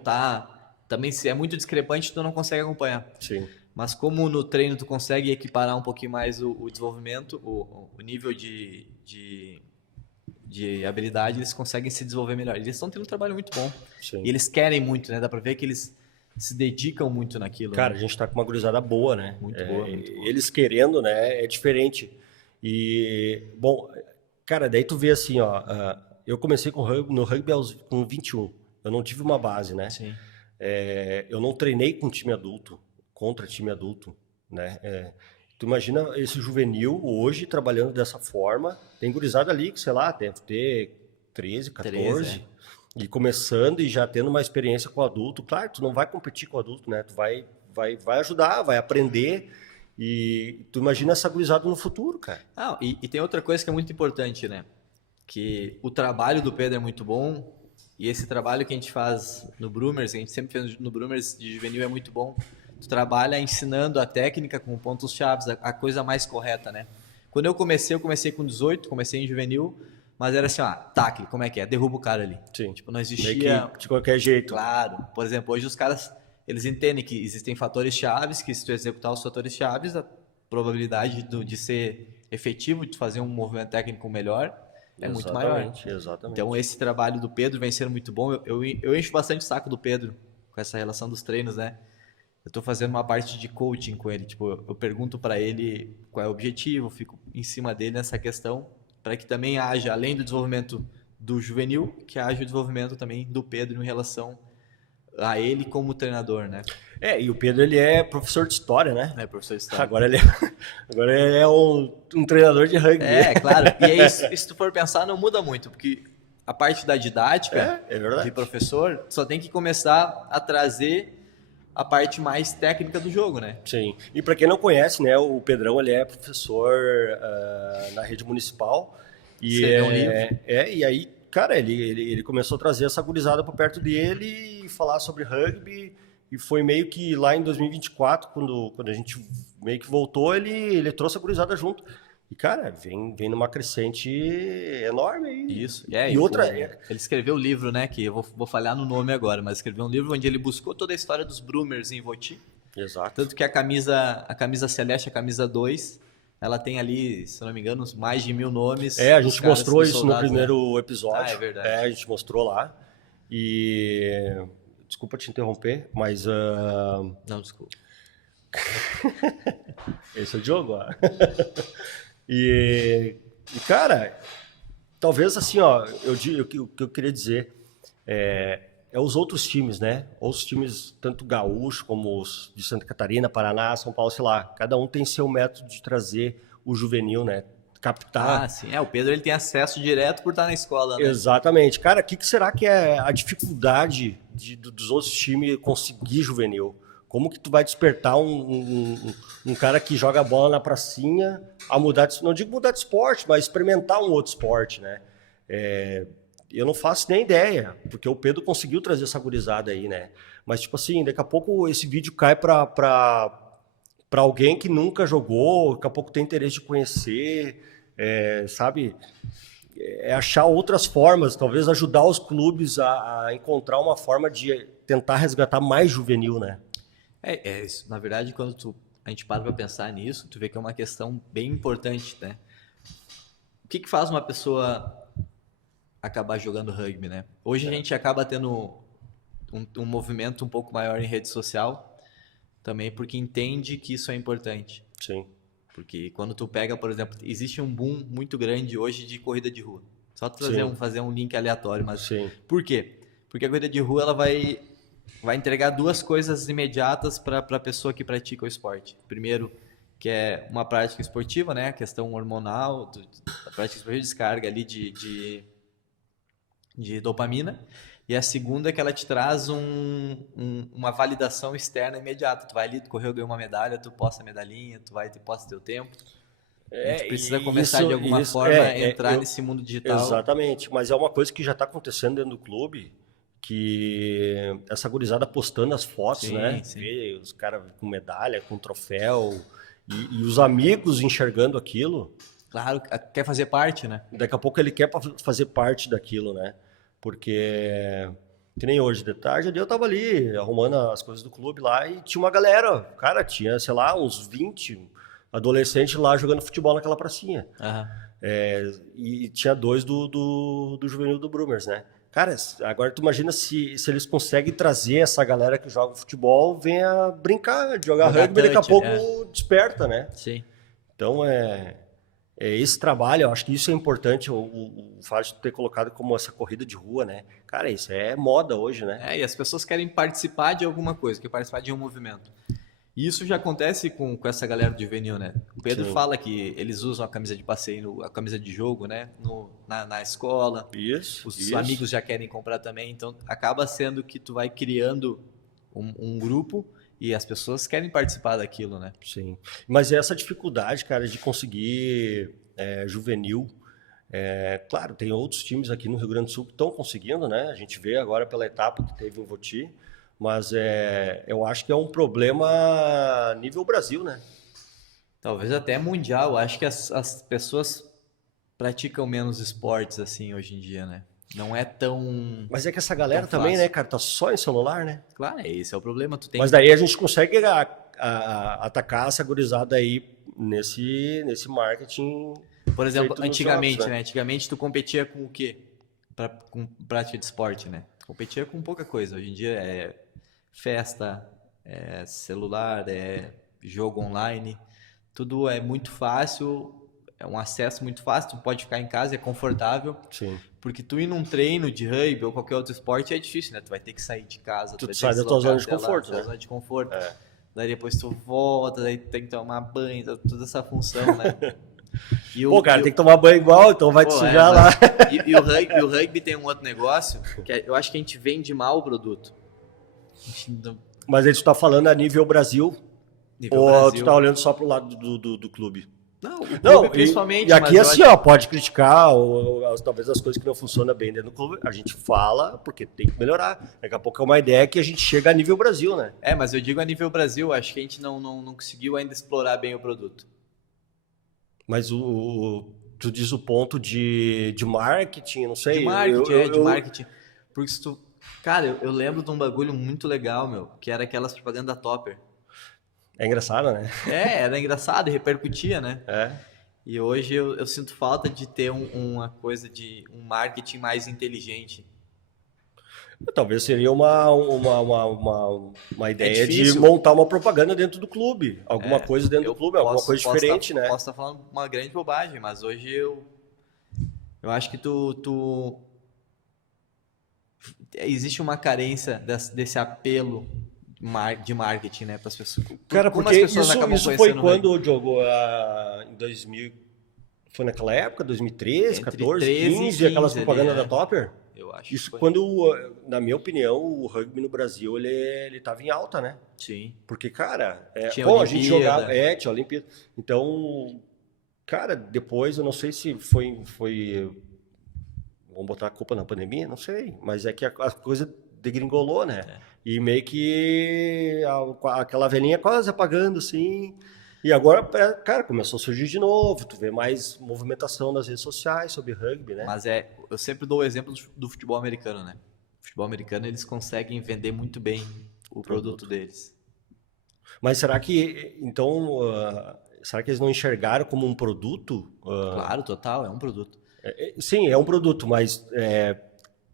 também se é muito discrepante, tu não consegue acompanhar. Sim. Mas como no treino tu consegue equiparar um pouquinho mais o desenvolvimento, o nível de habilidade, eles conseguem se desenvolver melhor. Eles estão tendo um trabalho muito bom. Sim. E eles querem muito, né? Dá pra ver que eles se dedicam muito naquilo. Cara, né? a gente tá com uma gurizada boa, né? Muito boa, muito boa. Eles querendo, né? É diferente. E, bom, cara, daí tu vê assim, ó. Eu comecei no rugby com 21. Eu não tive uma base, né? Sim. Eu não treinei com time adulto, contra time adulto, né? Tu imagina esse juvenil hoje trabalhando dessa forma. Tem gurizada ali que, sei lá, deve ter 13, 14. E começando e já tendo uma experiência com o adulto. Claro, tu não vai competir com o adulto, né? Tu vai ajudar, vai aprender. E tu imagina essa gurizada no futuro, cara. E tem outra coisa que é muito importante, né? Que o trabalho do Pedro é muito bom. E esse trabalho que a gente faz no Brumers, que a gente sempre fez no Brumers de juvenil, é muito bom. Tu trabalha ensinando a técnica com pontos chaves, a coisa mais correta, né? Quando eu comecei com 18, comecei em juvenil, mas era assim, tacle, como é que é? Derruba o cara ali. Sim. Tipo, não existia... Meio que de qualquer jeito. Claro. Por exemplo, hoje os caras, eles entendem que existem fatores chaves, que se tu executar os fatores chaves, a probabilidade de ser efetivo, de fazer um movimento técnico melhor, é muito maior. Exatamente. Então, esse trabalho do Pedro vem sendo muito bom. Eu encho bastante o saco do Pedro com essa relação dos treinos, né? Eu tô fazendo uma parte de coaching com ele. Tipo, eu pergunto para ele qual é o objetivo, fico em cima dele nessa questão, para que também haja, além do desenvolvimento do juvenil, que haja o desenvolvimento também do Pedro em relação a ele como treinador, né? E o Pedro, ele é professor de história, né? É, professor de história. Agora ele é um treinador de rugby. Claro. E aí, se tu for pensar, não muda muito, porque a parte da didática de professor só tem que começar a trazer a parte mais técnica do jogo, né? Sim. E para quem não conhece, né, o Pedrão, ele é professor na rede municipal. E e aí, cara, ele começou a trazer essa gurizada para perto dele e falar sobre rugby. E foi meio que lá em 2024, quando a gente meio que voltou, ele trouxe a gurizada junto. E, cara, vem numa crescente enorme aí. Isso. E outra... Ele escreveu um livro, né, que eu vou falhar no nome agora, mas escreveu um livro onde ele buscou toda a história dos Brumers em Voti. Exato. Tanto que a camisa celeste, a camisa 2, ela tem ali, se não me engano, mais de 1000 nomes. A gente mostrou isso no primeiro episódio. É verdade. A gente mostrou lá. E... Desculpa te interromper, mas... Não, desculpa. Esse é o Diogo, ó. E, cara, talvez assim, ó, o que eu queria dizer é os outros times, né? Os times, tanto gaúcho como os de Santa Catarina, Paraná, São Paulo, sei lá, cada um tem seu método de trazer o juvenil, né? Captar. Sim, o Pedro ele tem acesso direto por estar na escola, né? Exatamente. Cara, o que será que é a dificuldade dos outros times conseguir juvenil? Como que tu vai despertar um cara que joga bola na pracinha a mudar não digo mudar de esporte, mas experimentar um outro esporte, né? Eu não faço nem ideia, porque o Pedro conseguiu trazer essa gurizada aí, né? Mas, tipo assim, daqui a pouco esse vídeo cai para alguém que nunca jogou, daqui a pouco tem interesse de conhecer, sabe? Achar outras formas, talvez ajudar os clubes a encontrar uma forma de tentar resgatar mais juvenil, né? Isso. Na verdade, quando a gente para pensar nisso, tu vê que é uma questão bem importante, né? O que faz uma pessoa acabar jogando rugby, né? Hoje a gente acaba tendo um movimento um pouco maior em rede social, também porque entende que isso é importante. Sim. Porque quando tu pega, por exemplo, existe um boom muito grande hoje de corrida de rua. Só tu fazer um link aleatório, mas Sim. Por quê? Porque a corrida de rua ela vai entregar duas coisas imediatas para a pessoa que pratica o esporte. Primeiro, que é uma prática esportiva, né? A questão hormonal, a prática esportiva, descarga ali de dopamina. E a segunda é que ela te traz uma validação externa imediata. Tu vai ali, tu correu, ganhou uma medalha, tu posta a medalhinha, tu posta teu tempo. A gente precisa começar de alguma forma a entrar nesse mundo digital. Exatamente, mas é uma coisa que já está acontecendo dentro do clube, que essa gurizada postando as fotos, né? Sim. Vê os caras com medalha, com troféu. E os amigos enxergando aquilo, Claro, quer fazer parte, né? daqui a pouco ele quer fazer parte daquilo, né? Porque, que nem hoje de tarde, ali eu tava ali arrumando as coisas do clube lá e tinha uma galera, cara, tinha, sei lá, uns 20 adolescentes lá jogando futebol naquela pracinha. Aham. E tinha 2 do juvenil do Brumers, né? Cara, agora tu imagina se eles conseguem trazer essa galera que joga futebol, venha brincar, jogar rugby, daqui a touch, pouco desperta, né? Sim. Então, esse trabalho, eu acho que isso é importante, o fato de ter colocado como essa corrida de rua, né? Cara, isso é moda hoje, né? E as pessoas querem participar de alguma coisa, querem participar de um movimento. E isso já acontece com essa galera do juvenil, né? O Pedro Sim. fala que eles usam a camisa de passeio, a camisa de jogo, né? Na escola. Isso. Os amigos já querem comprar também. Então, acaba sendo que tu vai criando um grupo e as pessoas querem participar daquilo, né? Sim. Mas essa dificuldade, cara, de conseguir juvenil, claro, tem outros times aqui no Rio Grande do Sul que estão conseguindo, né? A gente vê agora pela etapa que teve em Voti, mas eu acho que é um problema nível Brasil, né? Talvez até mundial. Acho que as pessoas praticam menos esportes assim hoje em dia, né? Não é tão... Mas é que essa galera tão também, fácil. né, cara, tá só em celular, né? Claro, esse é o problema. Tu tem Mas daí a gente consegue atacar essa gurizada aí nesse marketing. Por exemplo, feito nos antigamente, jogos, né? Antigamente tu competia com o quê? Com prática de esporte, né? Competia com pouca coisa. Hoje em dia é festa, é celular, é jogo online. Tudo é muito fácil, é um acesso muito fácil. Tu pode ficar em casa, é confortável. Sim. Porque tu ir num treino de rugby ou qualquer outro esporte é difícil, né? Tu vai ter que sair de casa. Tu vai ter sai que da tua deslocar zona de até lá, conforto, da né? zona de conforto. Daí depois tu volta, daí tem que tomar banho, toda essa função, né? E Pô, cara, tem que tomar banho igual, então vai te sujar lá. E o rugby tem um outro negócio, que eu acho que a gente vende mal o produto. Mas aí tu tá falando a nível Brasil, Nível ou Brasil. tu tá olhando só pro lado do clube? Não, o clube Não, principalmente. e aqui mas eu assim, acho- ó, pode criticar, ou talvez as coisas que não funcionam bem dentro do clube, a gente fala, porque tem que melhorar. Daqui a pouco é uma ideia que a gente chega a nível Brasil, né? mas eu digo a nível Brasil, acho que a gente não conseguiu ainda explorar bem o produto. Mas tu diz o ponto de marketing, não sei. De marketing, eu- de eu- marketing. Porque se tu... Cara, eu lembro de um bagulho muito legal, meu, que era aquelas propagandas Topper. É engraçado, né? Era engraçado e repercutia, né? É. E hoje eu sinto falta de ter uma coisa de um marketing mais inteligente. Talvez seria uma ideia de difícil. montar uma propaganda dentro do clube. Alguma coisa dentro do clube, alguma coisa diferente, né? Posso estar falando uma grande bobagem, mas hoje eu acho que existe uma carência desse apelo de marketing, né, para as pessoas. Cara, Como porque as pessoas acabam isso foi conhecendo o quando o jogo em 2000, foi naquela época, 2013, Entre 14, 13 e 15, aquelas 15 propagandas ali, da Topper? Eu acho. Isso que foi. quando, na minha opinião, o rugby no Brasil, ele tava em alta, né? Sim. Porque, cara, Tinha a gente Olimpíada. jogava, tinha Olimpíada. Então, cara, depois, eu não sei se foi, vamos botar a culpa na pandemia, não sei, mas é que a coisa degringolou, né? E meio que aquela velhinha quase apagando, assim. E agora, cara, começou a surgir de novo, tu vê mais movimentação nas redes sociais sobre rugby, né? Mas eu sempre dou o exemplo do futebol americano, né? O futebol americano, eles conseguem vender muito bem o produto deles. Mas será que, então, será que eles não enxergaram como um produto? Claro, total, é um produto. Sim, é um produto, mas,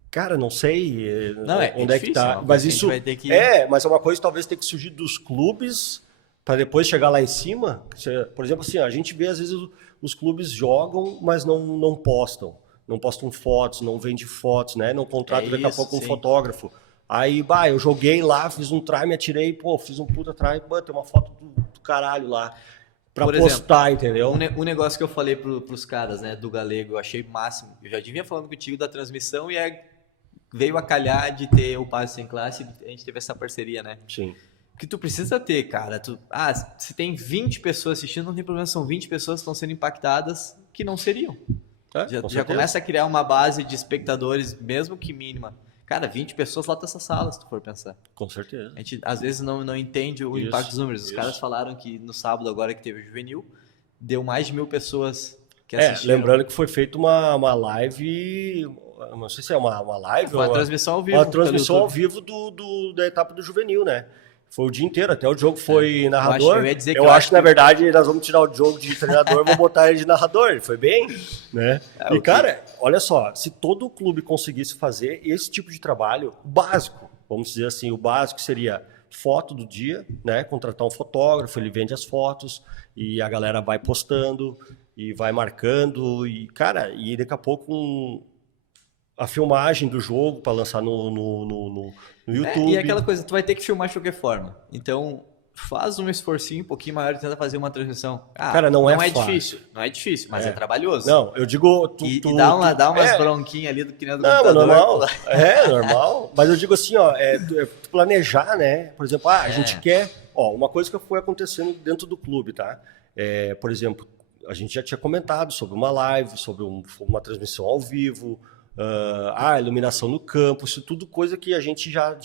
cara, não sei Não, onde é que difícil, tá. é uma coisa Mas que a gente isso, vai ter que- mas é uma coisa que talvez tenha que surgir dos clubes para depois chegar lá em cima. Por exemplo, assim, a gente vê às vezes os clubes jogam, mas não postam. Não postam fotos, não vendem fotos, né? Não contratam daqui a isso, pouco um sim. fotógrafo. Aí, eu joguei lá, fiz um try, me atirei, fiz um puta try, tem uma foto do caralho lá. Pra Por postar, entendeu? Um negócio que eu falei pros caras, né, do Galego, eu achei máximo. Eu já vinha falando contigo da transmissão e veio a calhar de ter o Passe Sem Classe, a gente teve essa parceria, né? Sim. Que tu precisa ter, cara. Se tem 20 pessoas assistindo, não tem problema, são 20 pessoas que estão sendo impactadas que não seriam. Com Já certeza. começa a criar uma base de espectadores, mesmo que mínima, Cara, 20 pessoas lota essa sala, se tu for pensar. Com certeza. A gente, às vezes, não entende o impacto dos números. Os caras falaram que no sábado, agora que teve o Juvenil, deu mais de 1.000 pessoas que assistiram. Lembrando que foi feita uma live, não sei se é uma live Uma ou transmissão ao vivo. uma transmissão ao vivo da etapa do Juvenil, né? Foi o dia inteiro, até o Diogo foi narrador. Eu acho que, na verdade, nós vamos tirar o Diogo de treinador e vamos botar ele de narrador. Ele foi bem, né? E, cara, olha só, se todo clube conseguisse fazer esse tipo de trabalho básico, vamos dizer assim, o básico seria foto do dia, né? Contratar um fotógrafo, ele vende as fotos e a galera vai postando e vai marcando e, cara, e daqui a pouco a filmagem do jogo para lançar no YouTube. E aquela coisa, tu vai ter que filmar de qualquer forma. Então, faz um esforcinho um pouquinho maior e tenta fazer uma transmissão. Cara, não é difícil. Não é difícil, mas é trabalhoso. Não, eu digo... Dá umas bronquinhas ali do que nem do computador. Não, normal. É normal. Mas eu digo assim, ó, tu planejar, né? Por exemplo, a gente quer... Ó, uma coisa que foi acontecendo dentro do clube, tá? Por exemplo, a gente já tinha comentado sobre uma live, sobre uma transmissão ao vivo... iluminação no campo, isso tudo coisa que a gente já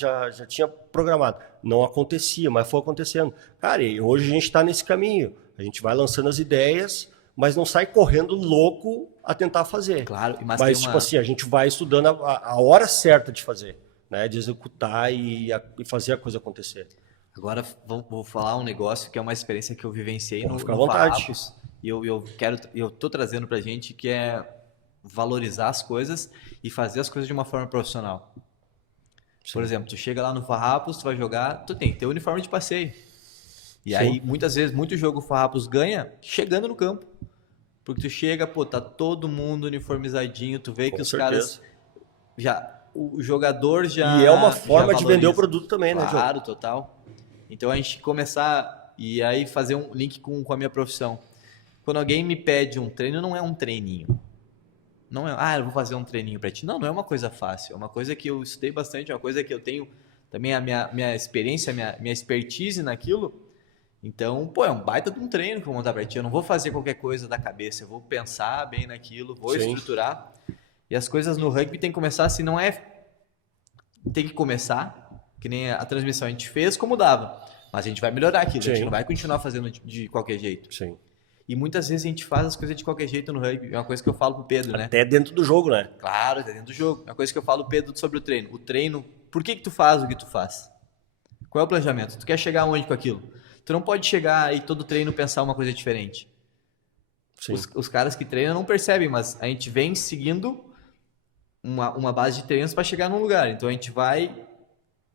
tinha programado. Não acontecia, mas foi acontecendo. Cara, e hoje a gente está nesse caminho. A gente vai lançando as ideias, mas não sai correndo louco a tentar fazer. Claro, mas tipo assim, a gente vai estudando a hora certa de fazer, né? De executar e fazer a coisa acontecer. Agora vou falar um negócio que é uma experiência que eu vivenciei no Farrapos, e eu tô trazendo pra gente, que é valorizar as coisas e fazer as coisas de uma forma profissional. Sim. Por exemplo, tu chega lá no Farrapos, tu vai jogar, tu tem que ter uniforme de passeio. E aí, muitas vezes, muito jogo o Farrapos ganha chegando no campo. Porque tu chega, tá todo mundo uniformizadinho, tu vê que os caras o jogador já... E é uma forma de vender o produto também, né, João? Claro, total. Então, a gente começar e aí fazer um link com a minha profissão. Quando alguém me pede um treino, não é um treininho. Não é, eu vou fazer um treininho para ti. Não é uma coisa fácil. É uma coisa que eu estudei bastante, é uma coisa que eu tenho também a minha experiência, minha expertise naquilo. Então, é um baita de um treino que eu vou montar para ti. Eu não vou fazer qualquer coisa da cabeça. Eu vou pensar bem naquilo, vou estruturar. E as coisas no rugby tem que começar assim, não é... Tem que começar, que nem a transmissão a gente fez como dava. Mas a gente vai melhorar aquilo. A gente não vai continuar fazendo de qualquer jeito. Sim. E muitas vezes a gente faz as coisas de qualquer jeito no rugby. É uma coisa que eu falo pro Pedro, né? Até dentro do jogo, né? Claro, até dentro do jogo. É uma coisa que eu falo pro Pedro sobre o treino. O treino, por que tu faz o que tu faz? Qual é o planejamento? Tu quer chegar aonde com aquilo? Tu não pode chegar e todo treino pensar uma coisa diferente. Os caras que treinam não percebem, mas a gente vem seguindo uma base de treinos para chegar num lugar. Então a gente vai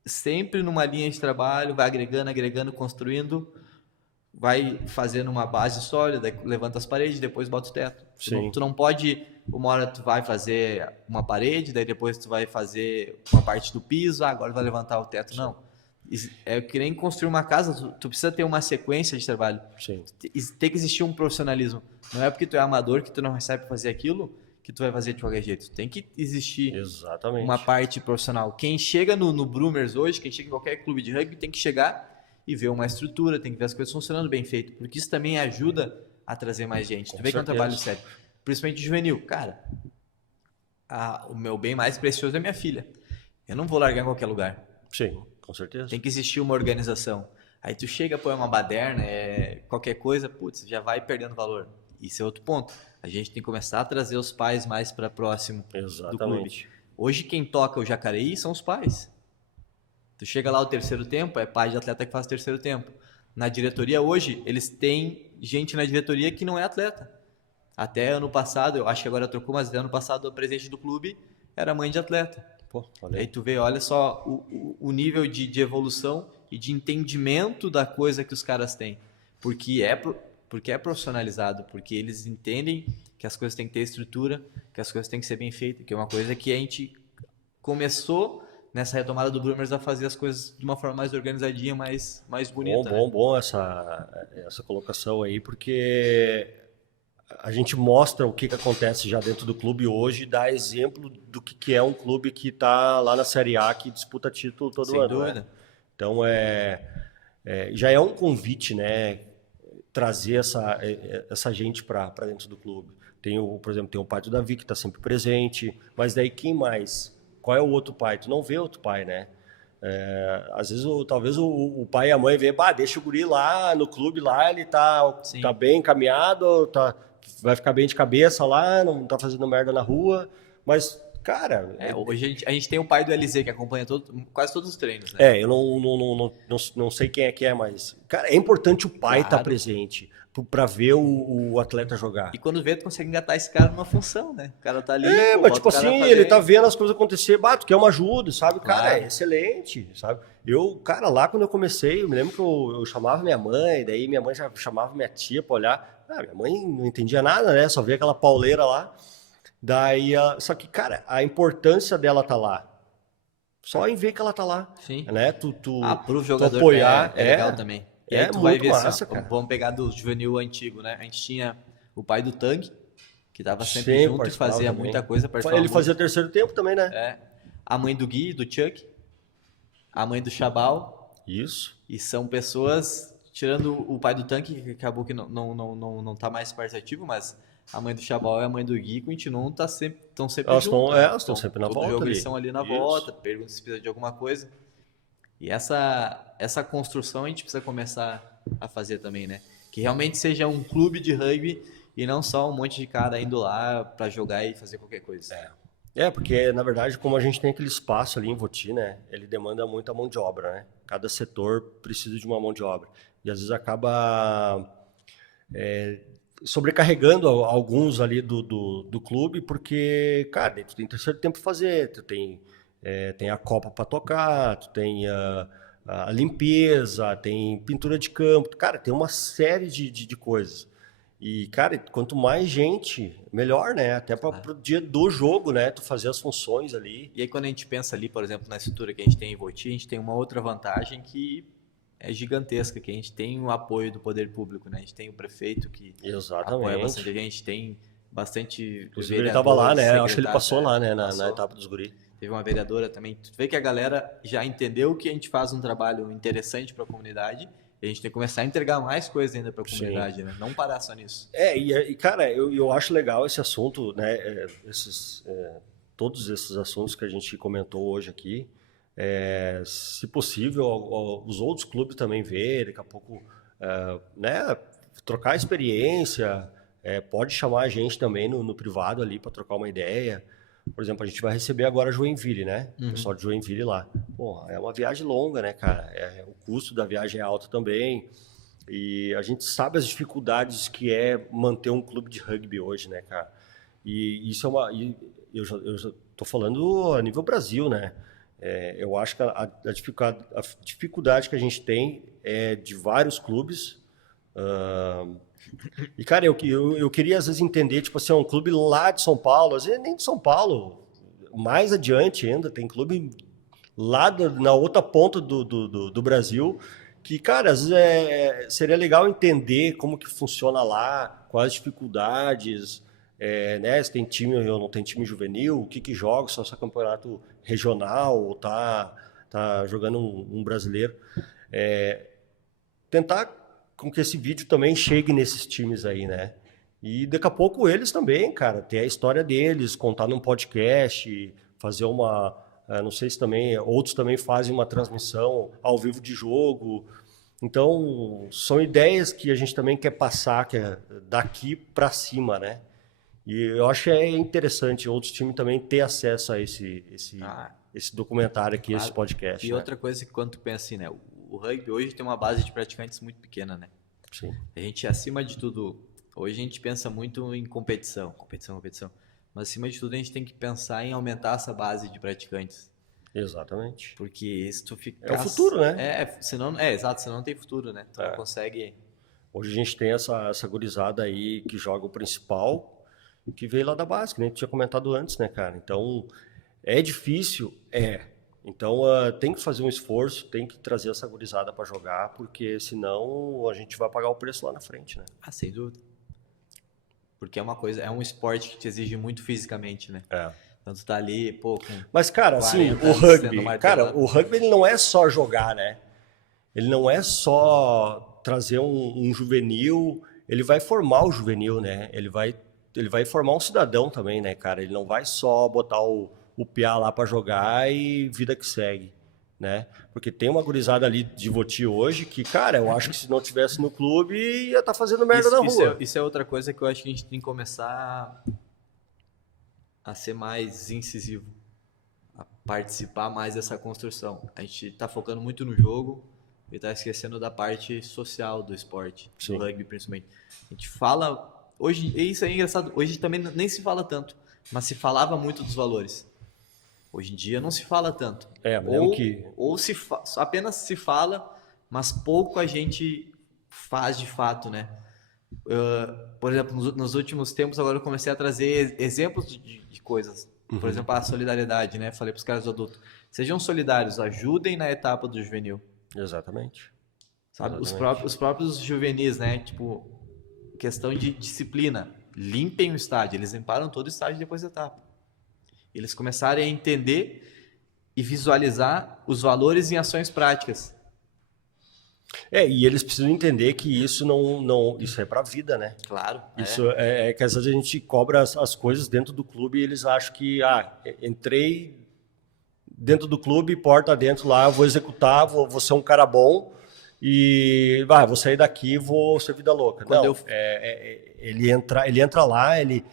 sempre numa linha de trabalho, vai agregando, construindo... vai fazendo uma base sólida, levanta as paredes, depois bota o teto. Tu não pode, uma hora tu vai fazer uma parede, daí depois tu vai fazer uma parte do piso, agora vai levantar o teto. Não. É que nem construir uma casa, tu precisa ter uma sequência de trabalho. Sim. Tem que existir um profissionalismo. Não é porque tu é amador que tu não recebe pra fazer aquilo que tu vai fazer de qualquer jeito. Tem que existir uma parte profissional. Quem chega no Brumers hoje, quem chega em qualquer clube de rugby, tem que chegar e ver uma estrutura, tem que ver as coisas funcionando bem feito, porque isso também ajuda a trazer mais gente. Tu vê que é um trabalho sério. Principalmente juvenil. Cara, o meu bem mais precioso é minha filha. Eu não vou largar em qualquer lugar. Sim, com certeza. Tem que existir uma organização. Aí tu chega, põe uma baderna, qualquer coisa, já vai perdendo valor. Isso é outro ponto. A gente tem que começar a trazer os pais mais para próximo do clube. Hoje quem toca o Jacareí são os pais. Tu chega lá o terceiro tempo, é pai de atleta que faz o terceiro tempo. Na diretoria hoje, eles têm gente na diretoria que não é atleta. Até ano passado, eu acho que agora trocou, mas até ano passado a presidente do clube era mãe de atleta. Aí tu vê, olha só o nível de evolução e de entendimento da coisa que os caras têm. Porque é profissionalizado, porque eles entendem que as coisas têm que ter estrutura, que as coisas têm que ser bem feitas, que é uma coisa que a gente começou... nessa retomada do Brumers a fazer as coisas de uma forma mais organizadinha, mais bonita. Bom essa colocação aí, porque a gente mostra o que acontece já dentro do clube hoje e dá exemplo do que é um clube que está lá na Série A, que disputa título todo ano. Sem dúvida. Né? Então, já é um convite, né, trazer essa gente para dentro do clube. Por exemplo, tem o pai do Davi, que está sempre presente, mas daí quem mais qual é o outro pai? Tu não vê outro pai, né? Às vezes, talvez o pai e a mãe vê, deixa o guri lá no clube, lá ele tá bem encaminhado, vai ficar bem de cabeça lá, não tá fazendo merda na rua, mas, cara... Hoje a gente tem o pai do LZ que acompanha quase todos os treinos, né? Eu não sei quem é, mas, cara, é importante o pai estar presente pra ver o atleta jogar. E quando vê, tu consegue engatar esse cara numa função, né? O cara tá ali... Mas tipo assim, ele tá vendo as coisas acontecer, tu quer uma ajuda, sabe? Claro. Cara, é excelente, sabe? Cara, lá quando eu comecei, eu me lembro que eu chamava minha mãe, daí minha mãe já chamava minha tia pra olhar. Minha mãe não entendia nada, né? Só via aquela pauleira lá. Daí, só que, cara, a importância dela tá lá. Só em ver que ela tá lá. Sim. Né? Pro jogador apoiar, é legal também. E aí tu muito vai ver massa, assim, cara. vamos pegar do juvenil antigo, né? A gente tinha o pai do Tang, que tava sempre junto e fazia também. muita coisa. Ele fazia terceiro tempo também, né? A mãe do Gui, do Chuck, a mãe do Chabal. Isso. E são pessoas, tirando o pai do Tanque, que acabou que não tá mais participativo, mas a mãe do Chabal e a mãe do Gui continuam, estão sempre juntos. Elas estão sempre na volta jogo ali. Eles estão ali na volta, perguntam se precisa de alguma coisa. E essa construção a gente precisa começar a fazer também, né? Que realmente seja um clube de rugby e não só um monte de cara indo lá para jogar e fazer qualquer coisa. Porque, na verdade, como a gente tem aquele espaço ali em Voti, né? Ele demanda muita mão de obra, né? Cada setor precisa de uma mão de obra. E, às vezes, acaba sobrecarregando alguns ali do clube, porque, cara, tu tem terceiro tempo para fazer, tu tem a Copa para tocar, tu tem a limpeza, tem pintura de campo, cara, tem uma série de coisas. E, cara, quanto mais gente, melhor, né? Até para o dia do jogo, né? Tu fazer as funções ali. E aí, quando a gente pensa ali, por exemplo, na estrutura que a gente tem em Voti, a gente tem uma outra vantagem que é gigantesca, que a gente tem o apoio do poder público, né? A gente tem o prefeito que apoia bastante, a gente tem bastante... Inclusive, ele estava lá, né? Acho que ele passou lá, né? Na etapa dos guri. Teve uma vereadora também. Tu vê que a galera já entendeu que a gente faz um trabalho interessante para a comunidade e a gente tem que começar a entregar mais coisas ainda para a comunidade, né? Não parar só nisso. Cara, eu acho legal esse assunto, né? Todos esses assuntos que a gente comentou hoje aqui. Se possível, os outros clubes também verem, daqui a pouco, né? Trocar experiência. Pode chamar a gente também no privado ali para trocar uma ideia. Por exemplo, a gente vai receber agora Joinville, né? O pessoal de Joinville lá. Pô, é uma viagem longa, né, cara? O custo da viagem é alto também. E a gente sabe as dificuldades que é manter um clube de rugby hoje, né, cara? E isso eu já tô falando a nível Brasil, né? Eu acho que a dificuldade que a gente tem é de vários clubes. E, cara, eu queria, às vezes, entender, tipo assim, um clube lá de São Paulo, às vezes nem de São Paulo, mais adiante ainda, tem clube lá na outra ponta do Brasil, que, cara, às vezes seria legal entender como que funciona lá, quais as dificuldades, né, se tem time ou não tem time juvenil, o que joga, se é só campeonato regional, ou tá jogando um brasileiro. Tentar com que esse vídeo também chegue nesses times aí, né? E daqui a pouco eles também, cara, ter a história deles, contar num podcast, fazer não sei se também, outros também fazem uma transmissão ao vivo de jogo. Então, são ideias que a gente também quer passar, que é daqui para cima, né? E eu acho que é interessante outros times também ter acesso a esse documentário aqui, esse podcast. E outra coisa que quando tu pensa assim, né? O rugby hoje tem uma base de praticantes muito pequena, né? Sim. A gente, acima de tudo, hoje a gente pensa muito em competição. Mas, acima de tudo, a gente tem que pensar em aumentar essa base de praticantes. Exatamente. Porque se tu ficar... É o futuro, né? Exato, senão não tem futuro, né? Tu não consegue... Hoje a gente tem essa gurizada aí que joga o principal, que veio lá da base, que nem tu tinha comentado antes, né, cara? Então, é difícil? Então, tem que fazer um esforço, tem que trazer essa gurizada para jogar, porque senão a gente vai pagar o preço lá na frente, né? Sem dúvida. Porque é um esporte que te exige muito fisicamente, né? Então tu tá ali, pô... Mas, cara, assim, o rugby ele não é só jogar, né? Ele não é só trazer um juvenil, ele vai formar o juvenil, né? Ele vai formar um cidadão também, né, cara? Ele não vai só botar o o piá lá para jogar e vida que segue, né? Porque tem uma gurizada ali de Voti hoje que, cara, eu acho que se não tivesse no clube ia estar fazendo merda na rua. Isso é outra coisa que eu acho que a gente tem que começar a ser mais incisivo, a participar mais dessa construção. A gente tá focando muito no jogo e tá esquecendo da parte social do esporte, do rugby principalmente. A gente fala... Hoje, e isso é engraçado, hoje também nem se fala tanto, mas se falava muito dos valores. Hoje em dia não se fala tanto. Ou apenas se fala, mas pouco a gente faz de fato, né? Por exemplo, nos últimos tempos agora eu comecei a trazer exemplos de coisas. Por exemplo, a solidariedade, né? Falei para os caras do adulto, sejam solidários, ajudem na etapa do juvenil. Exatamente. Sabe? Os próprios juvenis, né? Tipo, questão de disciplina. Limpem o estádio. Eles limparam todo o estádio depois da etapa. Eles começarem a entender e visualizar os valores em ações práticas. E eles precisam entender que isso isso é pra vida, né? Claro. Isso é que às vezes a gente cobra as coisas dentro do clube e eles acham que, entrei dentro do clube, porta dentro lá, vou executar, vou ser um cara bom e vou sair daqui e vou ser vida louca. Ele entra lá, ele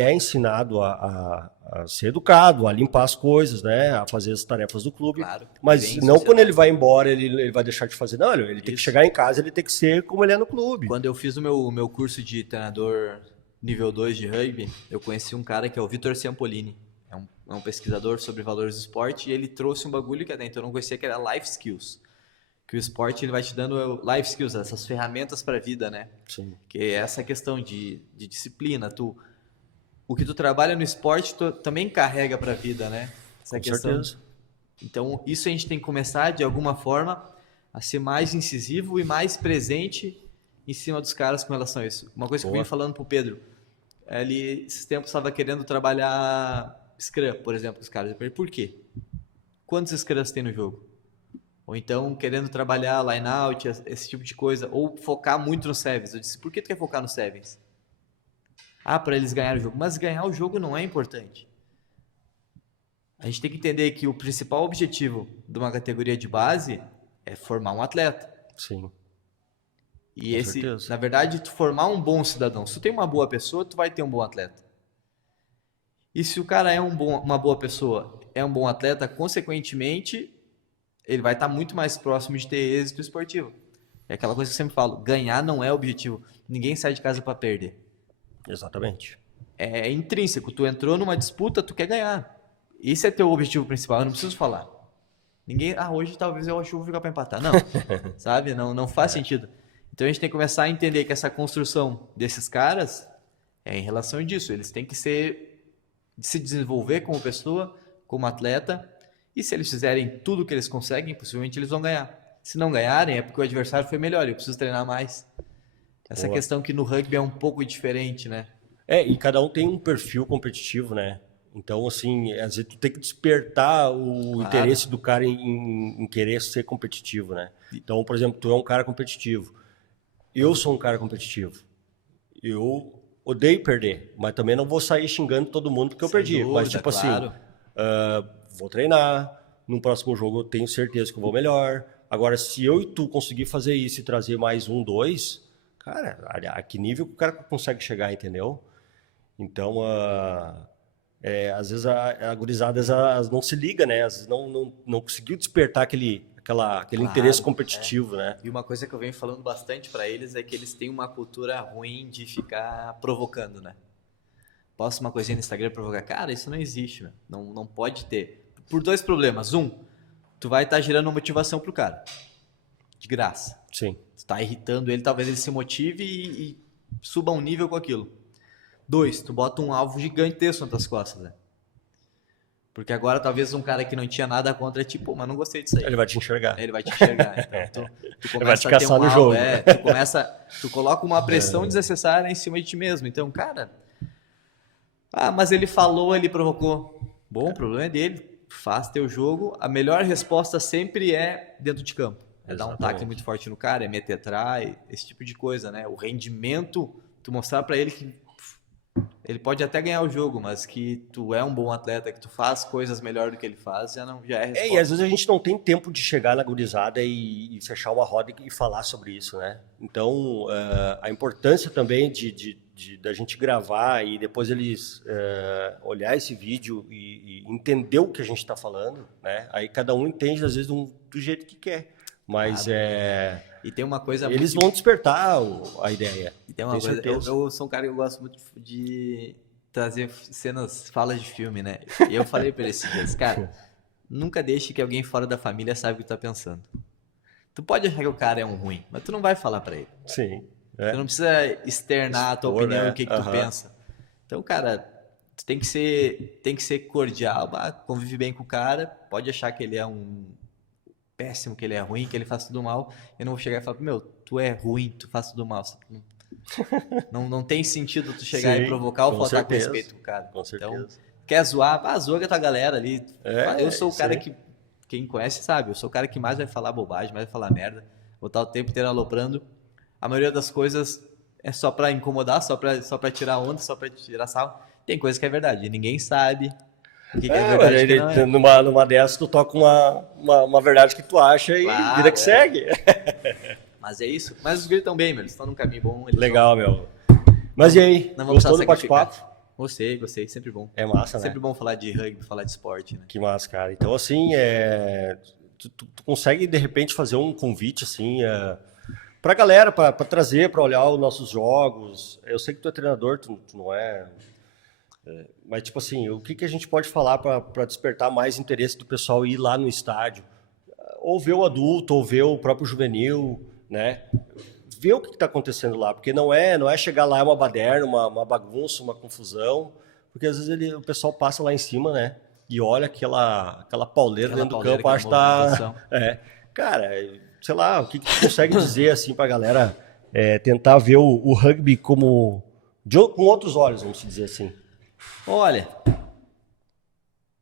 é ensinado a ser educado, a limpar as coisas, né, a fazer as tarefas do clube. Claro, mas não quando ele vai embora, ele vai deixar de fazer. Não, ele tem que chegar em casa, ele tem que ser como ele é no clube. Quando eu fiz o meu curso de treinador nível 2 de rugby, eu conheci um cara que é o Vitor Ciampolini. É um pesquisador sobre valores do esporte e ele trouxe um bagulho que até então eu não conhecia, que era life skills. Que o esporte ele vai te dando life skills, essas ferramentas para a vida, né? Sim. Que é essa questão de disciplina. O que tu trabalha no esporte, tu também carrega para a vida, né? Essa questão. Certeza. Então, isso a gente tem que começar, de alguma forma, a ser mais incisivo e mais presente em cima dos caras com relação a isso. Uma coisa que eu vim falando pro Pedro, ele, esses tempos, estava querendo trabalhar Scrum, por exemplo, os caras. Eu perguntei, por quê? Quantos Scrums tem no jogo? Ou então, querendo trabalhar line-out, esse tipo de coisa. Ou focar muito no Sevens. Eu disse, por que tu quer focar no Sevens? Para eles ganharem o jogo. Mas ganhar o jogo não é importante. A gente tem que entender que o principal objetivo de uma categoria de base é formar um atleta. Sim. E na verdade, tu formar um bom cidadão. Se tu tem uma boa pessoa, tu vai ter um bom atleta. E se o cara é uma boa pessoa, é um bom atleta, consequentemente, ele vai estar muito mais próximo de ter êxito esportivo. É aquela coisa que eu sempre falo, ganhar não é objetivo. Ninguém sai de casa para perder. Exatamente. É intrínseco. Tu entrou numa disputa, tu quer ganhar. Esse é teu objetivo principal, eu não preciso falar. Ninguém, hoje talvez eu acho que vou ficar para empatar. Não, sabe? Não faz sentido. Então a gente tem que começar a entender que essa construção desses caras é em relação disso. Eles têm que se desenvolver como pessoa, como atleta. E se eles fizerem tudo que eles conseguem, possivelmente eles vão ganhar. Se não ganharem, é porque o adversário foi melhor. Eu preciso treinar mais. Essa questão que no rugby é um pouco diferente, né? E cada um tem um perfil competitivo, né? Então, assim, às vezes tu tem que despertar o interesse do cara em querer ser competitivo, né? Então, por exemplo, tu é um cara competitivo. Eu sou um cara competitivo. Eu odeio perder, mas também não vou sair xingando todo mundo porque eu perdi. Dúvida, mas, tipo claro. assim, vou treinar. No próximo jogo eu tenho certeza que eu vou melhor. Agora, se eu e tu conseguir fazer isso e trazer mais 1, 2, cara, a que nível que o cara consegue chegar, entendeu? Então, às vezes a gurizada não se liga, né? Às vezes não conseguiu despertar aquele interesse competitivo, né? E uma coisa que eu venho falando bastante para eles é que eles têm uma cultura ruim de ficar provocando, né? Posta uma coisinha no Instagram provocar. Cara, isso não existe, né? Não pode ter. Por 2 problemas. Tu vai estar gerando motivação pro cara. De graça. Sim. Tu tá irritando ele, talvez ele se motive e suba um nível com aquilo. 2, tu bota um alvo gigantesco nas tuas costas, né? Porque agora talvez um cara que não tinha nada contra tipo, mas não gostei disso aí. Ele vai te enxergar. Ele vai te enxergar. Então, tu Ele vai te começa a ter caçar um no alvo, jogo. Tu coloca uma pressão desnecessária em cima de ti mesmo. Então, cara, mas ele falou, ele provocou. Bom, o problema é dele. Faz teu jogo. A melhor resposta sempre é dentro de campo. É dar um tackle muito forte no cara, é meter try, esse tipo de coisa, né? O rendimento, tu mostrar pra ele que Ele pode até ganhar o jogo, mas que tu é um bom atleta, que tu faz coisas melhor do que ele faz, já é resposta. E às vezes a gente não tem tempo de chegar na gurizada e fechar uma roda e falar sobre isso, né? Então, a importância também da gente gravar e depois eles olhar esse vídeo e entender o que a gente está falando, né? Aí cada um entende, às vezes, do jeito que quer. Mas E tem uma coisa eles vão despertar a ideia. E tem uma coisa, eu sou um cara que eu gosto muito de trazer falas de filme, né? E eu falei pra ele esses dias, cara, nunca deixe que alguém fora da família saiba o que tu tá pensando. Tu pode achar que o cara é um ruim, mas tu não vai falar pra ele. Sim. Tu não precisa externar a tua opinião e o que tu pensa. Então, cara, tu tem que ser cordial, convive bem com o cara, pode achar que ele é um péssimo, que ele é ruim, que ele faz tudo mal. Eu não vou chegar e falar, meu, tu é ruim, tu faz tudo mal. Não tem sentido tu chegar e provocar ou faltar com respeito com o cara. Com certeza. Então, quer zoar? Zoa com a tua galera ali. Eu sou o cara que, quem conhece sabe, eu sou o cara que mais vai falar bobagem, mais vai falar merda. Vou estar o tempo inteiro aloprando. A maioria das coisas é só pra incomodar, só pra tirar onda, só pra tirar sal. Tem coisa que é verdade, e ninguém sabe o que é verdade, que não é. Numa dessas, tu toca uma verdade que tu acha e vida que segue. Mas é isso. Mas os guris estão bem, meu. Eles estão num caminho bom. Legal, meu. Mas e aí? Gostou do bate-papo? Gostei. Sempre bom. É massa, né? Sempre bom falar de rugby, falar de esporte, né? Que massa, cara. Então, assim, tu consegue, de repente, fazer um convite, assim, pra galera, pra trazer, pra olhar os nossos jogos. Eu sei que tu é treinador, tu não é... Mas, tipo assim, o que a gente pode falar para despertar mais interesse do pessoal ir lá no estádio? Ou ver o adulto, ou ver o próprio juvenil, né? Ver o que está acontecendo lá, porque não é chegar lá, é uma baderna, uma bagunça, uma confusão, porque às vezes o pessoal passa lá em cima, né? E olha aquela pauleira dentro do campo, acho que tá... Cara, sei lá, o que tu consegue dizer assim pra galera tentar ver o rugby com outros olhos, vamos dizer assim. Olha, vou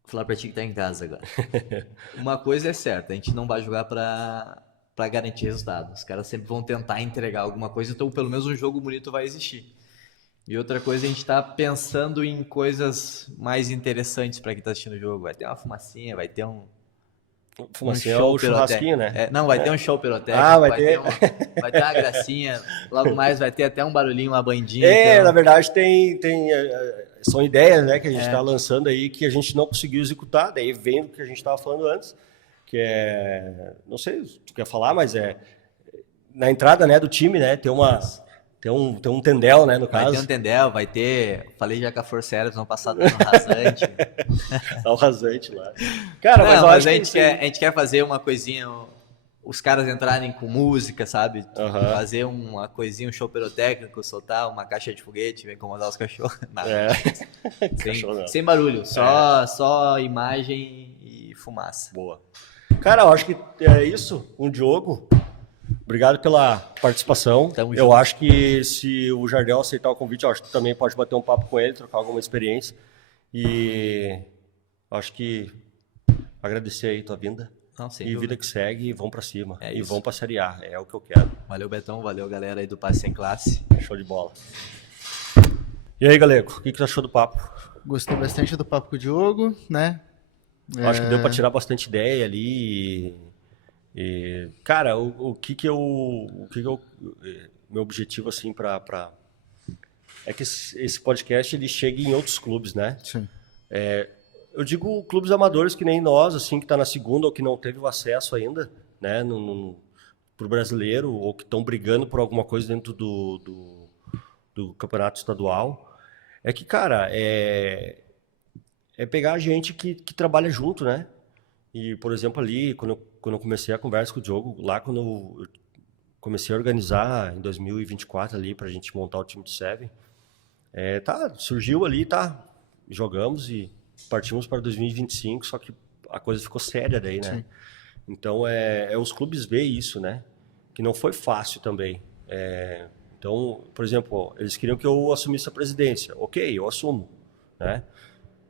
falar pra ti que tá em casa agora. Uma coisa é certa, a gente não vai jogar pra garantir resultado. Os caras sempre vão tentar entregar alguma coisa, então pelo menos um jogo bonito vai existir. E outra coisa, a gente tá pensando em coisas mais interessantes pra quem tá assistindo o jogo. Vai ter uma fumacinha, vai ter um fumacinha, o churrasquinho, né? Vai ter um show pirotécnico, vai ter uma gracinha, logo mais vai ter até um barulhinho, uma bandinha. Na verdade são ideias, né, que a gente está lançando aí que a gente não conseguiu executar, daí vem o que a gente estava falando antes, que não sei se tu quer falar, mas na entrada, né, do time, né, tem um tendel, né, no caso. Vai ter um tendel, vai ter, falei já com a Força Aérea, vão passar dando rasante. Tá o rasante lá. Cara, mas eu acho que a gente quer fazer uma coisinha, os caras entrarem com música, sabe? Fazer uma coisinha, um show pirotécnico, soltar uma caixa de foguete, incomodar os cachorros. Sem barulho, só imagem e fumaça. Boa. Cara, eu acho que é isso. Diogo, obrigado pela participação. Eu acho que se o Jardel aceitar o convite, eu acho que tu também pode bater um papo com ele, trocar alguma experiência. E acho que agradecer aí tua vinda. Não, sem e dúvida. Vida que segue, e vão pra cima. É e isso. Vão pra Série A. É o que eu quero. Valeu, Betão. Valeu, galera aí do Passe Sem Classe. Show de bola. E aí, Galego, o que tu achou do papo? Gostei bastante do papo com o Diogo, né? Acho que deu pra tirar bastante ideia ali. Cara, meu objetivo, assim, é que esse podcast ele chegue em outros clubes, né? Sim. Eu digo clubes amadores que nem nós, assim, que está na segunda ou que não teve o acesso ainda, né, pro brasileiro, ou que estão brigando por alguma coisa dentro do campeonato estadual. É que, cara, é pegar a gente que trabalha junto, né? E, por exemplo, ali, quando eu comecei a conversa com o Diogo, lá quando eu comecei a organizar em 2024 ali pra gente montar o time de Seven, surgiu ali, jogamos e partimos para 2025, só que a coisa ficou séria daí, né? Sim. Então, os clubes veem isso, né? Que não foi fácil também. Então, por exemplo, eles queriam que eu assumisse a presidência. Ok, eu assumo, né?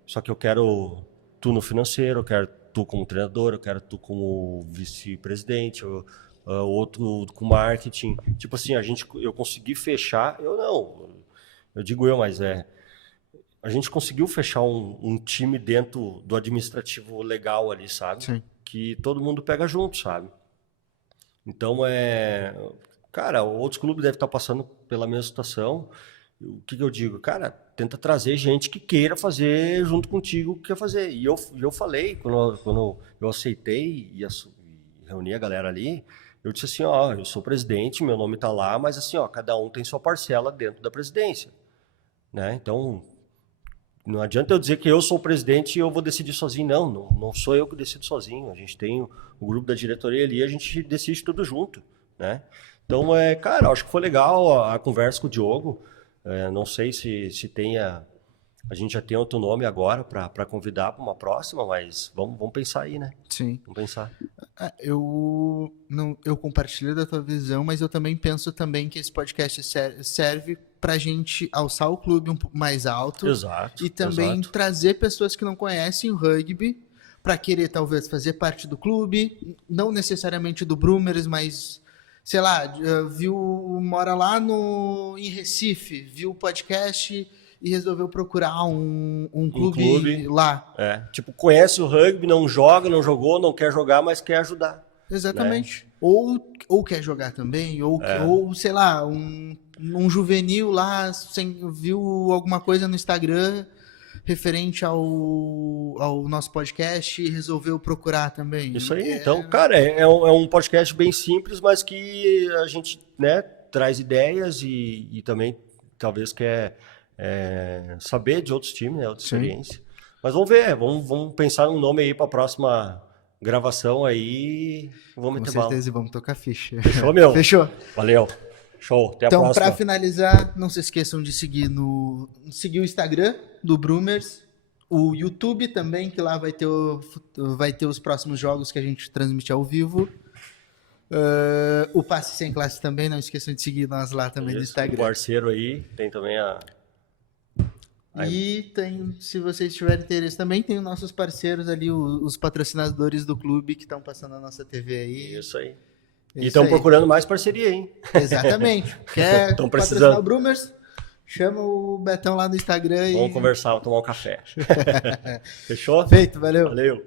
Só que eu quero tu no financeiro, eu quero tu como treinador, eu quero tu como vice-presidente, outro com marketing. Tipo assim, eu consegui fechar, eu digo mas a gente conseguiu fechar um time dentro do administrativo legal ali, sabe? Sim. Que todo mundo pega junto, sabe? Então, cara, outros clubes devem estar passando pela mesma situação. O que eu digo? Cara, tenta trazer gente que queira fazer junto contigo o que quer fazer. E eu falei, quando eu aceitei e reuni a galera ali, eu disse assim, ó, eu sou presidente, meu nome tá lá, mas assim, ó, cada um tem sua parcela dentro da presidência, né? Então, não adianta eu dizer que eu sou o presidente e eu vou decidir sozinho. Não sou eu que decido sozinho. A gente tem o grupo da diretoria ali, a gente decide tudo junto, né? Então, cara, acho que foi legal a conversa com o Diogo. Não sei se a gente já tem outro nome agora para convidar para uma próxima, mas vamos pensar aí, né? Sim. Vamos pensar. Eu compartilho da tua visão, mas eu também penso também que esse podcast serve pra gente alçar o clube um pouco mais alto. Exato. E também trazer pessoas que não conhecem o rugby para querer talvez fazer parte do clube, não necessariamente do Brumers, mas sei lá, mora lá em Recife, viu o podcast e resolveu procurar um clube lá. Tipo, conhece o rugby, não joga, não jogou, não quer jogar, mas quer ajudar. Exatamente. Né? Ou quer jogar também, ou sei lá, um juvenil lá viu alguma coisa no Instagram referente ao nosso podcast e resolveu procurar também. Isso aí. Então, cara, é um podcast bem simples, mas que a gente, né, traz ideias e também talvez quer saber de outros times, né, outra experiência. Mas vamos ver, vamos pensar num nome aí para a próxima gravação aí. Vamos meter bala. Com certeza, vamos tocar ficha. Fechou, meu? Fechou. Valeu. Show. Até a próxima. Então, para finalizar, não se esqueçam de seguir o Instagram do Brumers, o YouTube também, que lá vai ter os próximos jogos que a gente transmite ao vivo. O Passe Sem Classe também, não esqueçam de seguir nós lá também no Instagram. O parceiro aí, tem também E se vocês tiverem interesse também, tem os nossos parceiros ali, os patrocinadores do clube que estão passando a nossa TV aí. Isso aí. E estão procurando mais parceria, hein? Exatamente. Quer patrocinar o Brumers? Chama o Betão lá no Instagram. Vamos conversar, vamos tomar um café. Fechou? Feito, valeu. Valeu.